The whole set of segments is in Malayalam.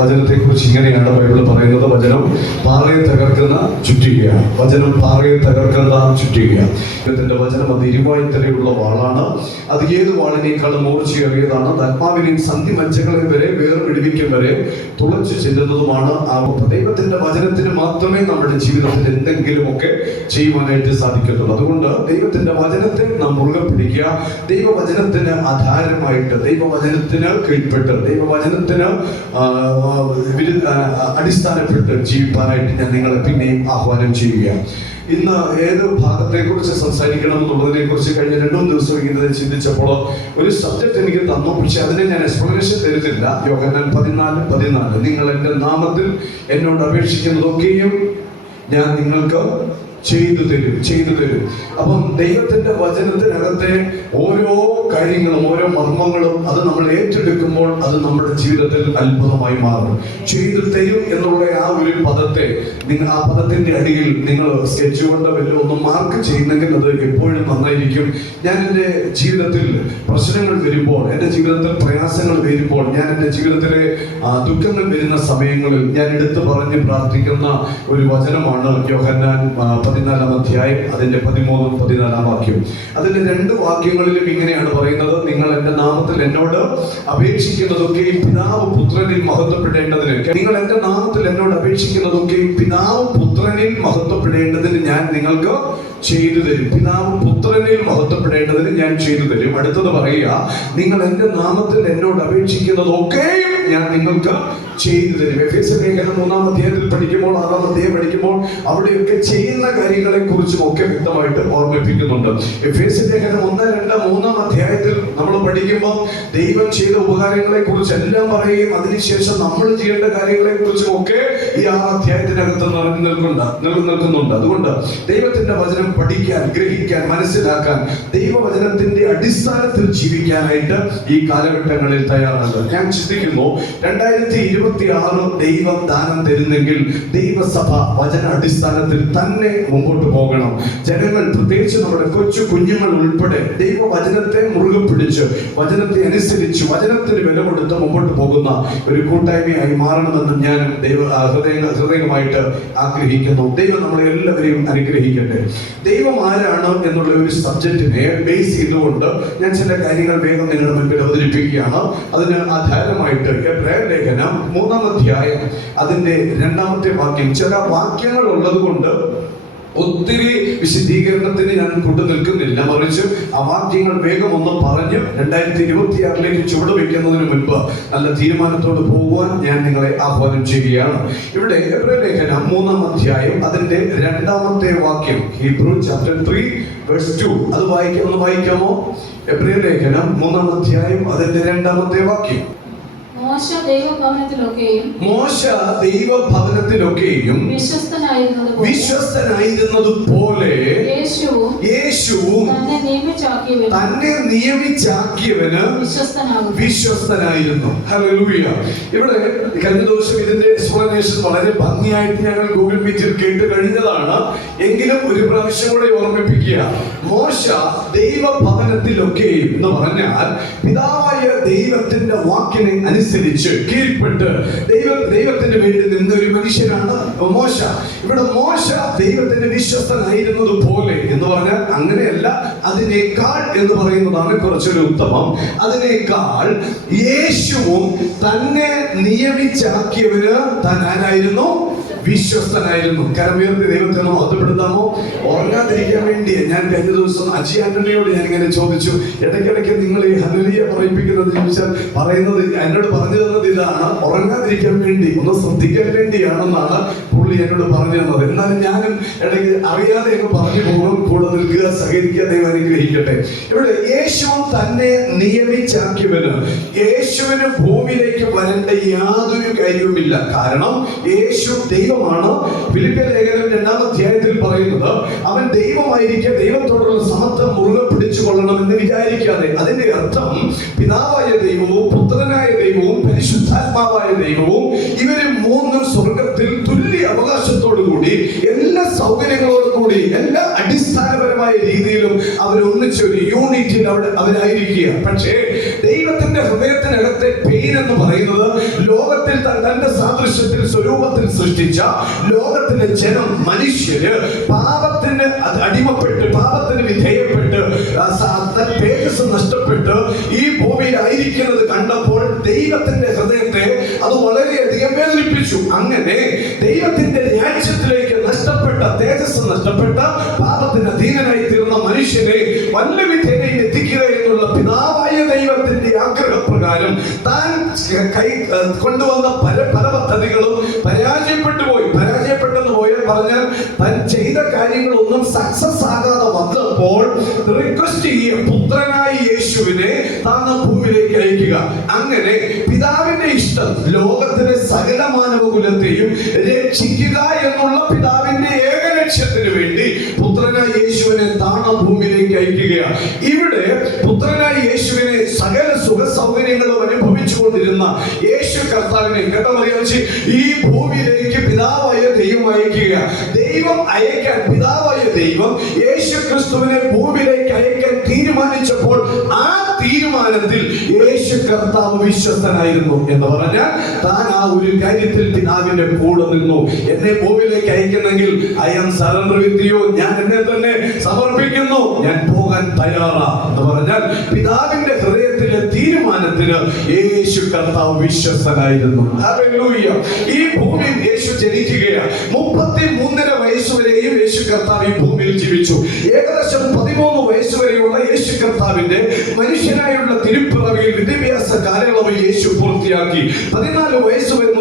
വചനത്തെക്കുറിച്ച് ഇങ്ങനെയാണ് ബൈബിൾ പറയുന്നത്. വചനം പാറയെ തകർക്കുന്ന ചുറ്റികയാണ്. വചനം പാറയെ തകർക്കുന്ന ചുറ്റികയാണ്. ദൈവത്തിന്റെ വചനം അത് ഇരുവായ്ത്തലയുള്ള വാളാണ്. അത് ഏത് വാളിനേക്കാളും മൂർച്ചയേറിയതാണ്. ആത്മാവിനെയും സന്ധിമജ്ജകളെ വരെ വേർപിടിവിക്കും വരെ തുളച്ചു ചെല്ലുന്നതുമാണ്. ദൈവത്തിന്റെ വചനത്തിന് മാത്രമേ നമ്മുടെ ജീവിതത്തിൽ എന്തെങ്കിലുമൊക്കെ ചെയ്യുവാനായിട്ട് സാധിക്കത്തുള്ളൂ. അതുകൊണ്ട് ദൈവത്തിന്റെ വചനത്തെ നാം മുറുകെ പിടിക്കുക. ദൈവവചനത്തിന് ആധാരമായിട്ട്, ദൈവവചനത്തിന് കീഴ്പ്പെട്ട്, ദൈവവചനത്തിന് അടിസ്ഥാനപ്പെട്ട് ജീവിക്കാനായിട്ട് ഞാൻ നിങ്ങളെ പിന്നെയും ആഹ്വാനം ചെയ്യുക. ഇന്ന് ഏത് ഭാഗത്തെക്കുറിച്ച് സംസാരിക്കണം എന്നുള്ളതിനെ കുറിച്ച് കഴിഞ്ഞ 2 ദിവസം ഇങ്ങനെ ചിന്തിച്ചപ്പോൾ ഒരു സബ്ജക്റ്റ് എനിക്ക് തന്നു. പക്ഷെ അതിനെ ഞാൻ എക്സ്പ്ലനേഷൻ തരുന്നില്ല. യോഹന്നാൻ 14:14 നിങ്ങൾ എൻ്റെ നാമത്തിൽ എന്നോട് അപേക്ഷിക്കുന്നതൊക്കെയും ഞാൻ നിങ്ങൾക്ക് ചെയ്തു തരും. അപ്പം ദൈവത്തിന്റെ വചനത്തിനകത്തെ ഓരോ കാര്യങ്ങളും, ഓരോ മർമ്മങ്ങളും അത് നമ്മൾ ഏറ്റെടുക്കുമ്പോൾ അത് നമ്മുടെ ജീവിതത്തിൽ അത്ഭുതമായി മാറും. ചെയ്തു തരും എന്നുള്ള ആ ഒരു പദത്തെ, ആ പദത്തിന്റെ അടിയിൽ നിങ്ങൾ സ്കെച്ച് കൊണ്ട് വല്ലതും ഒന്ന് മാർക്ക് ചെയ്യുന്നെങ്കിൽ അത് എപ്പോഴും നന്നായിരിക്കും. ഞാൻ എൻ്റെ ജീവിതത്തിൽ പ്രശ്നങ്ങൾ വരുമ്പോൾ, എൻ്റെ ജീവിതത്തിൽ പ്രയാസങ്ങൾ വരുമ്പോൾ, ഞാൻ എൻ്റെ ജീവിതത്തിലെ ദുഃഖങ്ങൾ വരുന്ന സമയങ്ങളിൽ ഞാൻ എടുത്തു പറഞ്ഞ് പ്രാർത്ഥിക്കുന്ന ഒരു വചനമാണ് യോഹന്നാൻ 14 അധ്യായം അതിന്റെ 13-14 വാക്യം. അതിന്റെ 2 വാക്യങ്ങളിലും ഇങ്ങനെയാണ് പറയുന്നത്: നിങ്ങൾ എൻ്റെ നാമത്തിൽ എന്നോട് അപേക്ഷിക്കുന്നതൊക്കെ പിതാവ് പുത്രനിൽ മഹത്വപ്പെടേണ്ടതിന്, നിങ്ങൾ എൻ്റെ നാമത്തിൽ എന്നോട് അപേക്ഷിക്കുന്നതൊക്കെ പിതാവ് പുത്രനിൽ മഹത്വപ്പെടേണ്ടതിന് ഞാൻ നിങ്ങൾക്ക് ചെയ്തു തരും. പിതാവ് പുത്രനിൽ മഹത്വപ്പെടേണ്ടതിന് ഞാൻ ചെയ്തു തരും. അടുത്തത് പറയുക: നിങ്ങൾ എൻ്റെ നാമത്തിൽ എന്നോട് അപേക്ഷിക്കുന്നതൊക്കെയും ഞാൻ നിങ്ങൾക്ക് ചെയ്തു തരും. എഫേസ്യ ലേഖനം 3-ാം അധ്യായത്തിൽ പഠിക്കുമ്പോൾ, 6-ാം അധ്യായം പഠിക്കുമ്പോൾ അവിടെയൊക്കെ ചെയ്യുന്ന കാര്യങ്ങളെ കുറിച്ചും ഒക്കെ വ്യക്തമായിട്ട് ഓർമ്മിപ്പിക്കുന്നുണ്ട്. എഫേസ്യ ലേഖനം 1, 2, 3-ാം അധ്യായത്തിൽ നമ്മൾ പഠിക്കുമ്പോൾ ദൈവം ചെയ്ത ഉപകാരങ്ങളെ കുറിച്ച് എല്ലാം പറയുകയും അതിനുശേഷം നമ്മൾ ചെയ്യേണ്ട കാര്യങ്ങളെ കുറിച്ചും ഒക്കെ ഈ 6-ാം അധ്യായത്തിനകത്ത് നിലനിൽക്കുന്നുണ്ട്. അതുകൊണ്ട് ദൈവത്തിന്റെ വചനം പഠിക്കാൻ, ഗ്രഹിക്കാൻ, മനസ്സിലാക്കാൻ, ദൈവവചനത്തിന്റെ അടിസ്ഥാനത്തിൽ ജീവിക്കാനായിട്ട് ഈ കാലഘട്ടങ്ങളിൽ തയ്യാറാണ്. ഞാൻ ചിന്തിക്കുന്നു 2026 ദൈവം ദാനം തരുന്നെങ്കിൽ ദൈവസഭ വചന അടിസ്ഥാനത്തിൽ തന്നെ മുമ്പോട്ട് പോകണം. ജനങ്ങൾ, പ്രത്യേകിച്ച് നമ്മുടെ കൊച്ചു കുഞ്ഞുങ്ങൾ ഉൾപ്പെടെ ദൈവവചനത്തെ മുറുകെ പിടിച്ച്, വചനത്തെ അനുസരിച്ച്, വചനത്തിന് വില കൊടുത്ത് മുമ്പോട്ട് പോകുന്ന ഒരു കൂട്ടായ്മയായി മാറണമെന്ന് ഞാൻ ഹൃദയമായിട്ട് ആഗ്രഹിക്കുന്നു. ദൈവം നമ്മളെ എല്ലാവരെയും അനുഗ്രഹിക്കട്ടെ. ദൈവം ആരാണ് എന്നുള്ള ഒരു സബ്ജക്റ്റിനെ ബേസ് ചെയ്തുകൊണ്ട് ഞാൻ ചില കാര്യങ്ങൾ വേഗം നിങ്ങളുടെ മുൻപിൽ അവതരിപ്പിക്കുകയാണ്. അതിന് ആധാരമായിട്ട് എബ്രായ ലേഖനം 3-ാം അധ്യായം അതിന്റെ 2-ാമത്തെ വാക്യം. ചില വാക്യങ്ങൾ ഉള്ളത് കൊണ്ട് ഒത്തിരി വിശദീകരണത്തിന് ഞാൻ കൊണ്ടു നിൽക്കുന്നില്ല, മറിച്ച് ആ വാക്യങ്ങൾ വേഗം ഒന്ന് പറഞ്ഞ് 2026 ചുവട് വയ്ക്കുന്നതിന് മുൻപ് നല്ല തീരുമാനത്തോട് പോകുവാൻ ഞാൻ നിങ്ങളെ ആഹ്വാനം ചെയ്യുകയാണ്. ഇവിടെ എബ്രായ ലേഖനം 3-ാം അധ്യായം അതിന്റെ 2-ാമത്തെ വാക്യം, ഹീബ്രു ചാപ്റ്റർ 3:2, അത് വായിക്കാമോ? എബ്രായ ലേഖനം 3-ാം അധ്യായം അതിന്റെ 2-ാമത്തെ വാക്യം. മോശ ദൈവഭവനത്തിലൊക്കെയും വിശ്വസ്തനായിരുന്നതുപോലെ യേശുവും തന്നെ നിയമിച്ചാക്കിയവന് വിശ്വസ്തനായിരുന്നു. ഹല്ലേലൂയ. ഇവിടെ കഴിഞ്ഞ ദിവസം ഇതിന്റെ എക്സ്പ്ലനേഷൻ വളരെ ഭംഗിയായിട്ട് ഞങ്ങൾ ഗൂഗിൾ മീറ്റിൽ കേട്ട് കഴിഞ്ഞതാണ്. എങ്കിലും ഒരു പ്രാവശ്യം കൂടെ ഓർമ്മിപ്പിക്കുക. മോശ ദൈവഭവനത്തിലൊക്കെയും എന്ന് പറഞ്ഞാൽ പിതാവായ ദൈവത്തിന്റെ വാക്കിനെ അനുസരിച്ച് കീഴ്പ്പെട്ട് ദൈവത്തിന് വേണ്ടി നിന്ന ഒരു മനുഷ്യനാണ് മോശ. ഇവിടെ മോശ ദൈവത്തിന് വിശ്വസ്തനായിരുന്നതുപോലെ എന്ന് പറഞ്ഞാൽ അങ്ങനെയല്ല, അതിനേക്കാൾ എന്ന് പറയുന്നതാണ് കുറച്ചൊരു ഉത്തമം. അതിനേക്കാൾ യേശുവും തന്നെ നിയമിച്ചാക്കിയവന് താൻ ആരായിരുന്നു? വിശ്വസ്തനായിരുന്നു. കരമുയർത്തി ദൈവത്തെ ഒന്ന് മഹത്വപ്പെടുത്താമോ? ഉറങ്ങാതിരിക്കാൻ വേണ്ടി ഞാൻ കഴിഞ്ഞ ദിവസം അജി ആന്റണിയോട് ഞാൻ ഇങ്ങനെ ചോദിച്ചു, ഇടയ്ക്കിടയ്ക്ക് നിങ്ങൾ ഈ ഹല്ലേലൂയ പറയിപ്പിക്കുന്നത് ചോദിച്ചാൽ പറയുന്നത് എന്നോട് പറഞ്ഞു തന്നത് ഇതാണ്: ഉറങ്ങാതിരിക്കാൻ വേണ്ടി, ഒന്ന് ശ്രദ്ധിക്കാൻ വേണ്ടിയാണെന്നാണ് പുള്ളി എന്നോട് പറഞ്ഞു തന്നത്. എന്നാലും ഞാനും ഇടയ്ക്ക് അറിയാതെ അങ്ങ് പറഞ്ഞു പോകും. കൂടെ നിൽക്കുക, സഹകരിക്കുക, ദൈവം അനുഗ്രഹിക്കട്ടെ. ഇവിടെ യേശുവും തന്നെ നിയമിച്ചാക്കിയവന്, യേശുവിന് ഭൂമിയിലേക്ക് വരേണ്ട യാതൊരു കാര്യവുമില്ല. കാരണം യേശു ദൈവമാണ്. ഫിലിപ്പിയ ലേഖനം 2-ാം അധ്യായത്തിൽ പറയുന്നത് അവൻ ദൈവമായിരിക്കെ ദൈവത്തോടുള്ള സമത്വം മുറുകെ പിടിച്ചു കൊള്ളണമെന്ന് വിചാരിക്കാതെ. അതിന്റെ അർത്ഥം പിതാവായ ദൈവവും പുത്രനായ ദൈവവും പരിശുദ്ധാത്മാവായ ദൈവവും ഇവര് 3 സ്വർഗത്തിൽ തുല്യ അവകാശത്തോടു കൂടി, എല്ലാ സൗകര്യങ്ങളോടും കൂടി, എല്ലാ അടിസ്ഥാനപരമായ രീതിയിലും അവരൊന്ന് ഒന്നിച്ച് ഒരു യൂണിറ്റിൽ അവരായിരിക്കുക. പക്ഷേ ദൈവത്തിന്റെ ഹൃദയത്തിനകത്തെ പെയിൻ എന്ന് പറയുന്നത് ലോകത്തിൽ തന്റെ സാദൃശ്യത്തിൽ സ്വരൂപത്തിൽ സൃഷ്ടിച്ച ലോകത്തിലെ ജനം, മനുഷ്യര് പാപത്തിന് അടിമപ്പെട്ട്, പാപത്തിന് വിധേയപ്പെട്ട്, തേജസ് നഷ്ടപ്പെട്ട് ഈ ഭൂമിയിൽ ആയിരിക്കുന്നത് കണ്ടപ്പോൾ ദൈവത്തിന്റെ ഹൃദയത്തെ അത് വളരെയധികം വേദനിപ്പിച്ചു. അങ്ങനെ ദൈവത്തിന്റെ രാജ്യത്തിലേക്ക് നഷ്ടപ്പെട്ട, തേജസ് നഷ്ടപ്പെട്ട, പാപത്തിന് അധീനനായി തീർന്ന മനുഷ്യനെ വല്ല വിധേനയിൽ എത്തിക്കുക എന്നുള്ള പിതാവായ ദൈവത്തിന്റെ ആഗ്രഹപ്രകാരം താൻ കൊണ്ടുവന്ന പല പദ്ധതികളും പരാജയപ്പെട്ടെന്ന് പറഞ്ഞാൽ താൻ ചെയ്ത കാര്യങ്ങളൊന്നും സക്സസ് ആകാതെ വന്നപ്പോൾ റിക്വസ്റ്റ് ചെയ്യുക, പുത്രനായ യേശുവിനെ താൻ ഭൂമിയിലേക്ക് അയക്കുക. അങ്ങനെ പിതാവിന്റെ ഇഷ്ടം ലോകത്തിലെ സകല മാനവകുലത്തെയും രക്ഷിക്കുക എന്നുള്ള പിതാവിന്റെ ഏക ലക്ഷ്യത്തിന് വേണ്ടി പുത്രനായ യേശുവിനെ താണ ഭൂമിയിലേക്ക് അയക്കുകയാണ്. ഇവിടെ പുത്രനായ യേശുവിനെ സകല സുഖ സൗകര്യങ്ങളും അനുഭവിച്ചുകൊണ്ടിരുന്ന യേശു കർത്താവിനെ കേട്ടറിയാച്ച് ഈ ഭൂമിയിലേക്ക് പിതാവായ ദൈവം അയക്കുക. ദൈവം അയക്കാൻ, പിതാവായ ദൈവം യേശു ക്രിസ്തുവിനെ ഭൂമിയിലേക്ക് അയക്കാൻ തീരുമാനിച്ചപ്പോൾ ആ തീരുമാനത്തിൽ യേശു കർത്താവ് വിശ്വസ്തനായിരുന്നു എന്ന് പറഞ്ഞാൽ താൻ ആ ഒരു കാര്യത്തിൽ പിതാവിന്റെ കൂടെ നിന്നു. എന്നെ ഭൂമിയിലേക്ക് അയക്കുന്നെങ്കിൽ I am surrender with you, ഞാൻ എന്നെ തന്നെ സമർപ്പിക്കുന്നു, ഞാൻ പോകാൻ തയ്യാറാ എന്ന് പറഞ്ഞാൽ പിതാവിന്റെ ഹൃദയത്തിലെ തീരുമാനത്തിന് യേശു കർത്താവ് വിശ്വസ്തനായിരുന്നു. ഹല്ലേലൂയ. ഈ ഭൂമിയിൽ യേശു ജനിക്കുകയാണ്. 33.5 വയസ്സ് വരെയും യേശു കർത്താവ് ഈ ഭൂമിയിൽ ജീവിച്ചു. ഏകദേശം 13 വയസ്സ് വരെയുള്ള യേശു കർത്താവിന്റെ മനുഷ്യനായുള്ള തിരുപ്പിറവിയിൽ വിദ്യാഭ്യാസ കാലയളവ് യേശു പൂർത്തിയാക്കി. 14 വയസ്സ് മുതൽ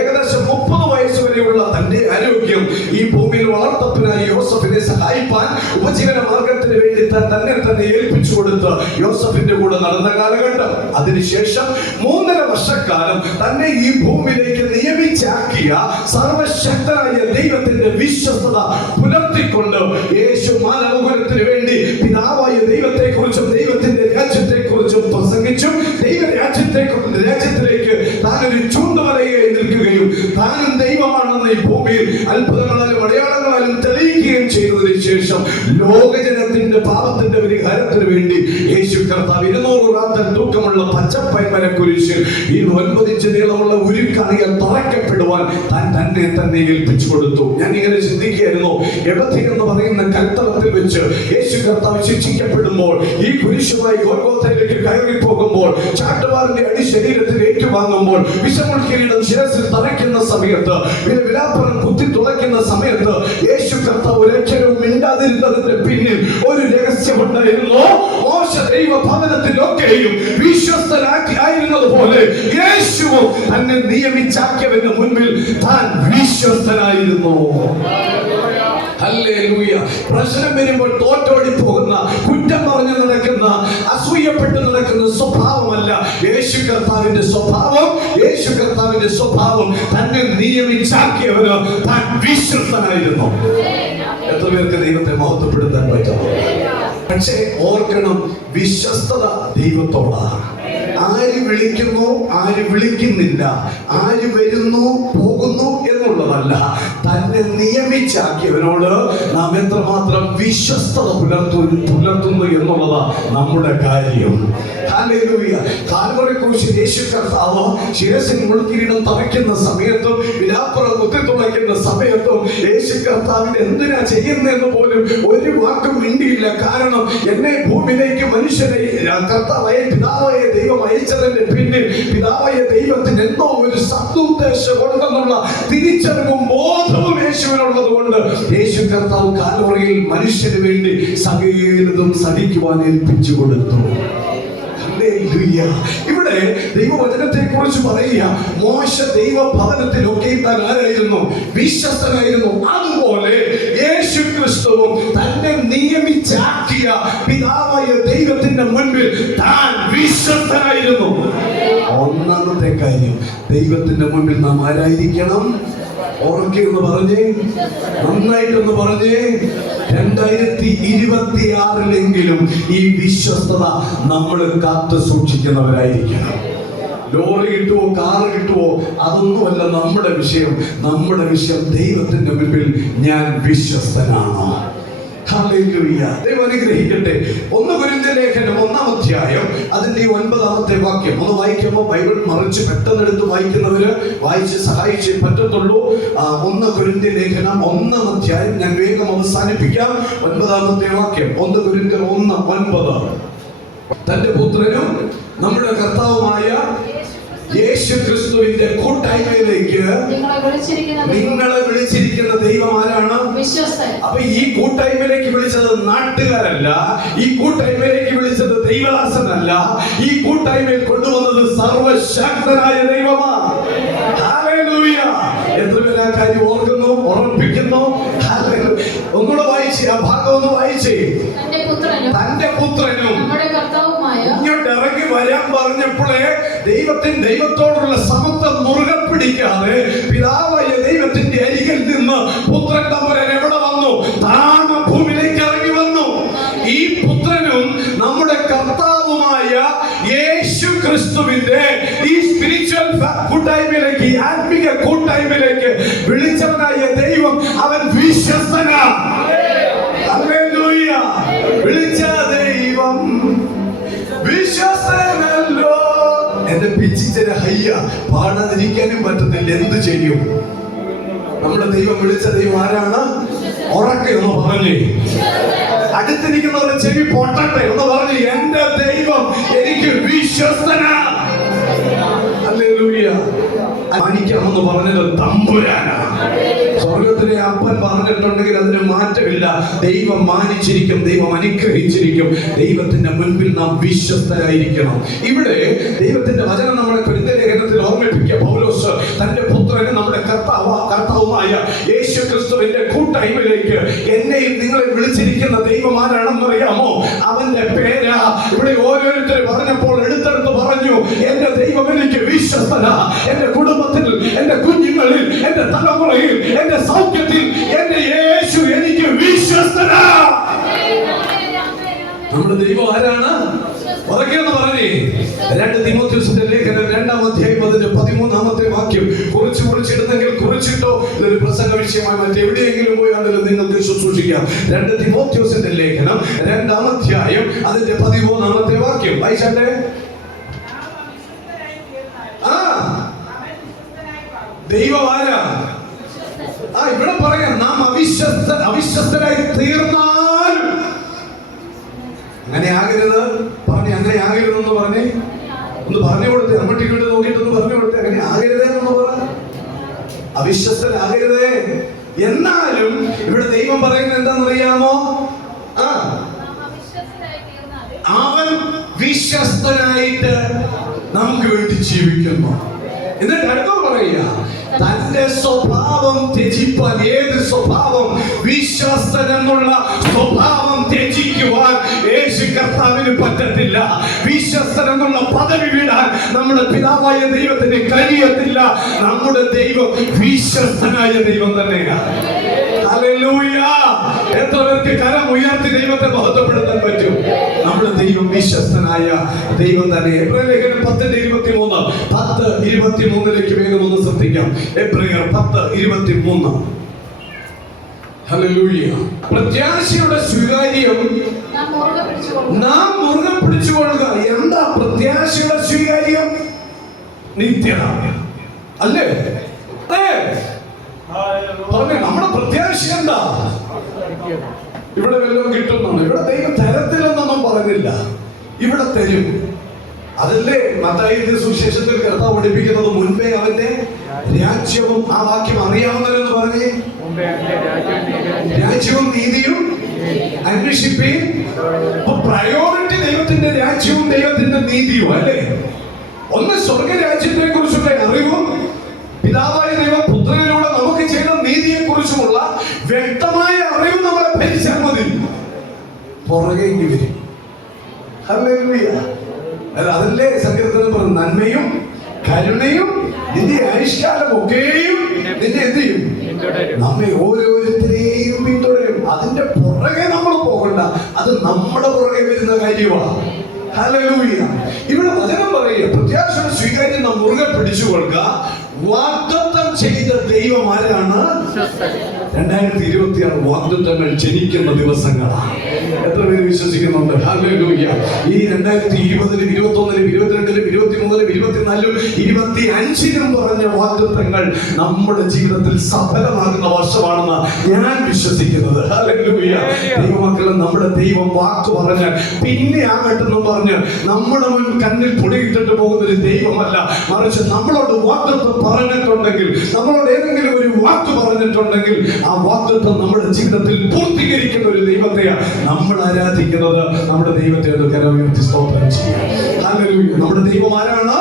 ഏകദേശം 30 വയസ്സ് വരെയുള്ള തന്റെ ആരോഗ്യം ഈ ഭൂമിയിൽ വളർത്തപ്പിനായി യോസഫിനെ സഹായിപ്പാൻ ഉപജീവന മാർഗത്തിന് വേണ്ടി തന്നെ ഏൽപ്പിച്ചു കൊടുത്ത് യോസഫിന്റെ കൂടെ നടന്ന കാലഘട്ടം. അതിനുശേഷം 3.5 വർഷക്കാലം തന്നെ ഈ ഭൂമിയിലേക്ക് നിയമിച്ചാക്കിയ സർവശക്തനായ ദൈവത്തിന്റെ വിശ്വസ്തത പുലർത്തിക്കൊണ്ട് യേശു മാനവകുലത്തിന് വേണ്ടി പിതാവായ ദൈവത്തെ കുറിച്ചും ദൈവത്തിന്റെ രാജ്യത്തെ കുറിച്ചും പ്രസംഗിച്ചു. രാജ്യത്തിലേക്ക് താനൊരു ചൂണ്ടുവരയായി നിൽക്കുകയും താനും ദൈവമാണെന്ന് ഈ ഭൂമിയിൽ അത്ഭുതങ്ങളാലും അടയാളങ്ങളാലും തെളിയിക്കുകയും ചെയ്തതിനു ശേഷം ലോകജനത്തിന്റെ പാപത്തിന്റെ പരിഹാരത്തിന് വേണ്ടി യേശു കർത്താവ് 200 റാത്തൽ തൂക്കമുള്ള പച്ചപ്പൈമര കുരിശിൽ ഈ 9 ഇഞ്ച് നീളമുള്ള ഉരുക്കണിയാൽ തറയ്ക്കപ്പെടുവാൻ താൻ തന്നെ ഏൽപ്പിച്ചു കൊടുത്തു. ഞാൻ ഇങ്ങനെ ചിന്തിക്കുകയായിരുന്നു, എബഥി എന്ന് പറയുന്ന കൽത്തളത്തിൽ വെച്ച് യേശു കർത്താവ് ശിക്ഷിക്കപ്പെടുമ്പോൾ, ഈ കുരിശുമായി ഗോൽഗോഥയിലേക്ക് കയറി പോകുമ്പോൾ, ചാട്ടുവാറിന്റെ അടി ശരീരത്തിൽ ഏറ്റുവാങ്ങുമ്പോൾ, വിഷമുൾ കിരീടം ശിരസിൽ തറയ്ക്കുന്ന സമയത്ത്, വിലാപ്പുറം കുത്തി തുളയ്ക്കുന്ന സമയത്ത് യേശു കർത്താവ് ഒരു അക്ഷരവും മിണ്ടാതിരുന്നതിന്റെ പിന്നിൽ ഒരു രഹസ്യമുണ്ടായിരുന്നു. മോശ ദൈവ ഭവനത്തിലൊക്കെയും വിശ്വസ്തനായിരുന്നത് പോലെ യേശുവും തന്നെ നിയമിച്ചാക്കിയവന്റെ മുൻപിൽ താൻ വിശ്വസ്തനായിരുന്നു. ഹല്ലേലൂയ. പ്രശ്നം വരുമ്പോൾ തോറ്റോടി പോകുന്ന, കുറ്റം പറഞ്ഞു നടക്കുന്ന, അസൂയപ്പെട്ട് നടക്കുന്ന സ്വഭാവമല്ല യേശു കർത്താവിന്റെ സ്വഭാവം. യേശു കർത്താവിന്റെ സ്വഭാവം തന്നെ നിയമിച്ചാക്കിയവന് താൻ വിശ്വസ്തനായിരുന്നു. എത്ര പേർക്ക് ദൈവത്തെ മഹത്വപ്പെടുത്താൻ പറ്റും? പക്ഷേ ഓർക്കണം, വിശ്വസ്തത ദൈവത്തോടാണ്. ആര് വിളിക്കുന്നു, ആര് വിളിക്കുന്നില്ല, ആര് വരുന്നു പോകുന്നു എന്നുള്ളതല്ല, തന്നെ നിയമിച്ചാക്കിയവനോട് നാം എത്രമാത്രം വിശ്വസ്തത പുലർത്തുന്നു എന്നുള്ളതാണ് നമ്മുടെ കാര്യം. ഹല്ലേലൂയ. കാൽവരിക്കുരിശിൽ യേശു കർത്താവ് ശിരസിൽ മുൾക്കിരീടം തറയ്ക്കുന്ന സമയത്തും വിലാപ്പുറം കുത്തിത്തുളയ്ക്കുന്ന സമയത്തും യേശു കർത്താവിന് എന്തിനാ ചെയ്യുന്നതെന്ന് പോലും ഒരു വാക്കും മിണ്ടിയില്ല. കാരണം എന്നെ ഭൂമിയിലേക്ക് മനുഷ്യനെ കർത്താവായ പിതാവായ ദൈവം അയച്ചതിന്റെ പിന്നിൽ പിതാവായ ദൈവത്തിന് എന്തോ ഒരു സതുദ്ദേശം ഉണ്ടെന്നുള്ള തിരിച്ചറിവും ബോധവും യേശുവിനുള്ളത് കൊണ്ട് യേശു കർത്താവ് കാൽവറിയിൽ മനുഷ്യന് വേണ്ടി സകലതും സഹിക്കുവാൻ ഏൽപ്പിച്ചു കൊടുത്തു. ഇവിടെ ദൈവവചനത്തെ കുറിച്ച് പറയുക, മോശ ദൈവ ഭവനത്തിലൊക്കെ താൻ ആരായിരുന്നു? വിശ്വസ്തനായിരുന്നു. അതുപോലെ യേശു ക്രിസ്തുവും തന്നെ നിയമിച്ചാക്കിയ പിതാവായ ദൈവത്തിന്റെ മുൻപിൽ താൻ വിശ്വസ്തനായിരുന്നു. ഒന്നാമത്തെ കാര്യം, ദൈവത്തിന്റെ മുൻപിൽ നാം ആരായിരിക്കണം? ഓർക്കെന്ന് പറഞ്ഞേ, നന്നായിട്ടൊന്ന് പറഞ്ഞേ. 2026 ഈ വിശ്വസ്തത നമ്മൾ കാത്തു സൂക്ഷിക്കുന്നവരായിരിക്കണം. ലോറി കിട്ടുവോ, കാറ് കിട്ടുവോ, അതൊന്നുമല്ല നമ്മുടെ വിഷയം. നമ്മുടെ വിഷയം ദൈവത്തിന്റെ മുൻപിൽ ഞാൻ വിശ്വസ്തനാണോ? ഹല്ലേലൂയ. ദൈവം അനുഗ്രഹിക്കട്ടെ. 1 കൊരിന്ത്യർ ലേഖനം 1-ാം അധ്യായം അതിന്റെ 9-ാമത്തെ വാക്യം ഒന്ന് വായിക്കുമ്പോൾ ബൈബിൾ മറിച്ച് പെട്ടെന്ന് എടുത്ത് വായിക്കുന്നവര് വായിച്ച് സഹായിച്ചേ പറ്റത്തുള്ളൂ. 1 കൊരിന്ത്യർ ലേഖനം 1-ാം അധ്യായം ഞാൻ വേഗം അവസാനിപ്പിക്കാം. 9-ാമത്തെ വാക്യം 1 കൊരിന്ത്യർ 1:9. തന്റെ പുത്രനും നമ്മുടെ കർത്താവുമായ യേശു ക്രിസ്തുവിന്റെ കൂട്ടായ്മയിലേക്ക് നിങ്ങളെ വിളിച്ചിരിക്കുന്ന ദൈവം ആരാണ്? അപ്പൊ ഈ കൂട്ടായ്മയിലേക്ക് വിളിച്ചത് നാട്ടുകാരല്ല, ഈ കൂട്ടായ്മയിലേക്ക് വിളിച്ചത് ദൈവദാസനല്ല, ഈ കൂട്ടായ്മയിൽ കൊണ്ടുവന്നത് സർവശക്തനായ ദൈവമാണ്. ഹല്ലേലൂയ. എത്ര പേര് ആ കാര്യം ഓർക്കുന്നു, ഓർമ്മിപ്പിക്കുന്നു? ഒന്നുകൂടെ വായിച്ചേ, ആ ഭാഗം ഒന്ന് വായിച്ചേ. തന്റെ പുത്രനും ഇങ്ങോട്ട് ഇറങ്ങി വരാൻ പറഞ്ഞപ്പോഴേ ദൈവത്തോടുള്ള സമത്വം മുറുകെ പിടിക്കാതെ പിതാവായ ദൈവത്തിന്റെ അരികിൽ നിന്ന് പുത്രൻ തമ്പുരാൻ എവിടെ വന്നു? താഴ്ന്ന ഭൂമിയിലേക്ക് ഇറങ്ങി വന്നു. ഈ പുത്രനും നമ്മുടെ കർത്താവുമായ യേശു ക്രിസ്തുവിന്റെ ഈ സ്പിരിച്വൽ കൂട്ടായ്മയിലേക്ക്, ഈ ആത്മിക കൂട്ടായ്മയിലേക്ക് വിളിച്ചവനായ ദൈവം അവൻ വിശ്വസ്തനാണ്. ഹല്ലേലൂയ. വിളിച്ച ദൈവം വിശ്വസ്തനല്ലോ. എന്റെ പിച്ചിച്ചര ഹയ്യ പാടാതിരിക്കാനും പറ്റത്തില്ല. എന്ത് ചെയ്യും? നമ്മുടെ ദൈവം വിളിച്ച ദൈവം ആരാണ്? ഉറക്കെ ഒന്ന് പറഞ്ഞേ. അടുത്തിരിക്കുന്നവരുടെ ചെവി പൊട്ടട്ടെ ഒന്ന് പറഞ്ഞു, എന്റെ ദൈവം എനിക്ക് വിശ്വസ്തനാണ്. ഹല്ലേലൂയ. മാനിക്കാമെന്ന് പറഞ്ഞത് തമ്പുരാനാണ്. സ്വർഗത്തിലെ അപ്പൻ പറഞ്ഞിട്ടുണ്ടെങ്കിൽ അതിന് മാറ്റമില്ല. ദൈവം മാനിച്ചിരിക്കും, ദൈവം അനുഗ്രഹിച്ചിരിക്കും. ദൈവത്തിന്റെ മുൻപിൽ നാം വിശ്വസ്തരായിരിക്കണം. ഇവിടെ ദൈവത്തിന്റെ വചനം നമ്മളെ കൊരിന്ത്യർ ലേഖനത്തിൽ ഓർമ്മിപ്പിക്കുക. പൗലോസ് തന്റെ പുത്രന് നമ്മുടെ കർത്താവുമായ യേശു ക്രിസ്തുവിന്റെ കൂട്ടായ്മയിലേക്ക് എന്നെയും നിങ്ങളെ വിളിച്ചിരിക്കുന്ന ദൈവം ആരാണെന്നറിയാമോ? അവന്റെ പേരാ. ഇവിടെ ഓരോരുത്തർ പറഞ്ഞപ്പോൾ എടുത്തെടുത്ത് പറഞ്ഞു, എന്റെ ദൈവം എനിക്ക് വിശ്വസ്തനാ. എന്റെ കുടുംബത്തിൽ, എന്റെ കുഞ്ഞുങ്ങളിൽ, എന്റെ തലമുറയിൽ, എന്റെ സൗഖ്യത്തിൽ എന്റെ യേശു എനിക്ക് വിശ്വസ്തനാ. നമ്മുടെ ദൈവം ആരാണ്? ഉറക്കെന്ന് പറഞ്ഞേ. 2 തീമോഥെയോസിന്റെ ലേഖനം 2-ാം അധ്യായം അതിന്റെ 13-ാമത്തെ വാക്യം കുറിച്ചിടുന്നെങ്കിൽ കുറിച്ചിട്ടോ. ഇതൊരു പ്രസംഗ വിഷയമായി മറ്റെവിടെയെങ്കിലും പോയി ആണെങ്കിലും നിങ്ങൾക്ക് ശുശ്രൂഷിക്കാം. 2 തീമോഥെയോസിന്റെ ലേഖനം 2-ാം അധ്യായം അതിന്റെ 13-ാമത്തെ വാക്യം വായിച്ചാട്ടെ. ദൈവം ആരാ? ഇവിടെ പറയാം, നാം അവിശ്വസ്തരായി തീർന്നാൽ അങ്ങനെ ആകരുത്. പറഞ്ഞേ, അങ്ങനെ ആകരുതെന്ന് പറഞ്ഞേ. ഒന്ന് പറഞ്ഞു കൊടുത്തേ. അങ്ങോട്ടിങ്ങോട്ട് നോക്കിയിട്ടൊന്ന് പറഞ്ഞു കൊടുത്തേ. അങ്ങനെ ആകരുതെന്നൊന്ന് പറ. അവിശ്വസ്തനാകരുതേ. എന്നാലും ഇവിടെ ദൈവം പറയുന്നത് എന്താണെന്നറിയാമോ? അവൻ വിശ്വസ്തനായിട്ട് നമുക്ക് വേണ്ടി ജീവിക്കുന്നു. എന്നിട്ട് അടുത്ത പറയുക, തന്റെ സ്വഭാവം ത്യജിപ്പാൻ. ഏത് സ്വഭാവം? വിശ്വസ്തൻ എന്നുള്ള സ്വഭാവം ത്യജിക്കുവാൻ യേശു കർത്താവിന് പറ്റത്തില്ല. വിശ്വസ്തൻ എന്നുള്ള പദവി വിടാൻ നമ്മുടെ പിതാവായ ദൈവത്തിന് കഴിയത്തില്ല. നമ്മുടെ ദൈവം വിശ്വസ്തനായ ദൈവം തന്നെയാണ്. ഹല്ലേലൂയ. എത്ര പേർക്ക് കരം ഉയർത്തി ദൈവത്തെ മഹത്വപ്പെടുത്താൻ പറ്റും? നമ്മുടെ ദൈവം വിശ്വസ്തനായ ദൈവം തന്നെ. എബ്രായർ ലേഖനം 10:23 10:23 വേഗം ഒന്ന് ശ്രദ്ധിക്കാം. എബ്രായർ 10:23. ഹല്ലേലൂയ. പ്രത്യാശയുടെ സ്വീകാര്യം നാം മുറുകെ പിടിച്ചുകൊള്ളുക. എന്താ പ്രത്യാശയുടെ സ്വീകാര്യം? നിത്യത അല്ലേ? പറഞ്ഞേ, നമ്മുടെ പ്രത്യാശ എന്താ? ഇവിടെ വല്ലതും കിട്ടുന്നതാണ്. ഇവിടെ ദൈവം തരത്തിലെന്നൊന്നും പറഞ്ഞില്ല, ഇവിടെ തരും. അതല്ലേ മത്തായിയുടെ സുവിശേഷത്തിൽ കർത്താവ് പഠിപ്പിക്കുന്നത്? മുൻപേ അവന്റെ രാജ്യവും, ആ വാക്യം അറിയാവുന്നവരെന്ന് പറഞ്ഞേ, രാജ്യവും നീതിയും അന്വേഷിപ്പീൻ. പ്രയോറിറ്റി ദൈവത്തിന്റെ രാജ്യവും ദൈവത്തിന്റെ നീതിയും അല്ലേ? ഒന്ന് സ്വർഗരാജ്യത്തെ കുറിച്ചുള്ള അറിവും പിതാവായ ദൈവം പുത്രനിലൂടെ നമുക്ക് ചെയ്ത നീതിയെ കുറിച്ചുമുള്ള വ്യക്തമായ അറിവ് നമ്മളെ ഭരിച്ചാൽ മതി. പുറകേക്ക് വരും. ഹല്ലേലൂയ. അതല്ലേ സങ്കീർത്തനം പറഞ്ഞു, നന്മയും കരുണയും നിന്റെ ആയുഷ്കാലം ഒക്കെയും നിന്നെ എന്ത് ചെയ്യും? നമ്മെ ഓരോരുത്തരെയും പിന്തുടരും. അതിന്റെ പുറകെ നമ്മൾ പോകണ്ട, അത് നമ്മുടെ പുറകെ വരുന്ന കാര്യമാണ്. ഹല്ലേലൂയ. ഇവിടെ വചനം പറയുക, പ്രത്യാശയുടെ സ്വീകാര്യം നാം മുറുകെ പിടിച്ചുകൊള്ളുക. വാഗ്ദത്തം ചെയ്ത ദൈവം ആരാണ്? 2026 വാഗ്ദത്തങ്ങൾ ജനിക്കുന്ന ദിവസങ്ങളാണ്. എത്ര പേര് വിശ്വസിക്കുന്നുണ്ട്? ഹല്ലേലൂയ. ഈ 2020-ലും 21-ലും 22-ലും 23-ലും 24-ലും 25-ലും പറഞ്ഞ വാഗ്ദത്തങ്ങൾ നമ്മുടെ ജീവിതത്തിൽ സഫലമാകുന്ന വർഷമാണെന്ന് ഞാൻ വിശ്വസിക്കുന്നത്. ഹല്ലേലൂയ. ദൈവമക്കളെ, നമ്മുടെ ദൈവം വാക്ക് പറഞ്ഞാൽ പിന്നെ ആകട്ടെന്നും പറഞ്ഞ് നമ്മുടെ മുൻ കണ്ണിൽ പൊടിയിട്ടിട്ട് പോകുന്ന ഒരു ദൈവമല്ല. മറിച്ച് നമ്മളോട് വാഗ്ദത്തം പറഞ്ഞിട്ടുണ്ടെങ്കിൽ, നമ്മളോട് ഏതെങ്കിലും ഒരു വാക്ക് പറഞ്ഞിട്ടുണ്ടെങ്കിൽ ആ വാഗ്ദത്തം നമ്മുടെ ജീവിതത്തിൽ പൂർത്തീകരിക്കുന്ന ഒരു ദൈവത്തെയാണ് നമ്മൾ ആരാധിക്കുന്നത്. നമ്മുടെ ദൈവത്തെ ഒന്ന് കരമുയർത്തി സ്തോത്രം ചെയ്യാം. ഹല്ലേലൂയ. നമ്മുടെ ദൈവം ആരാണ്?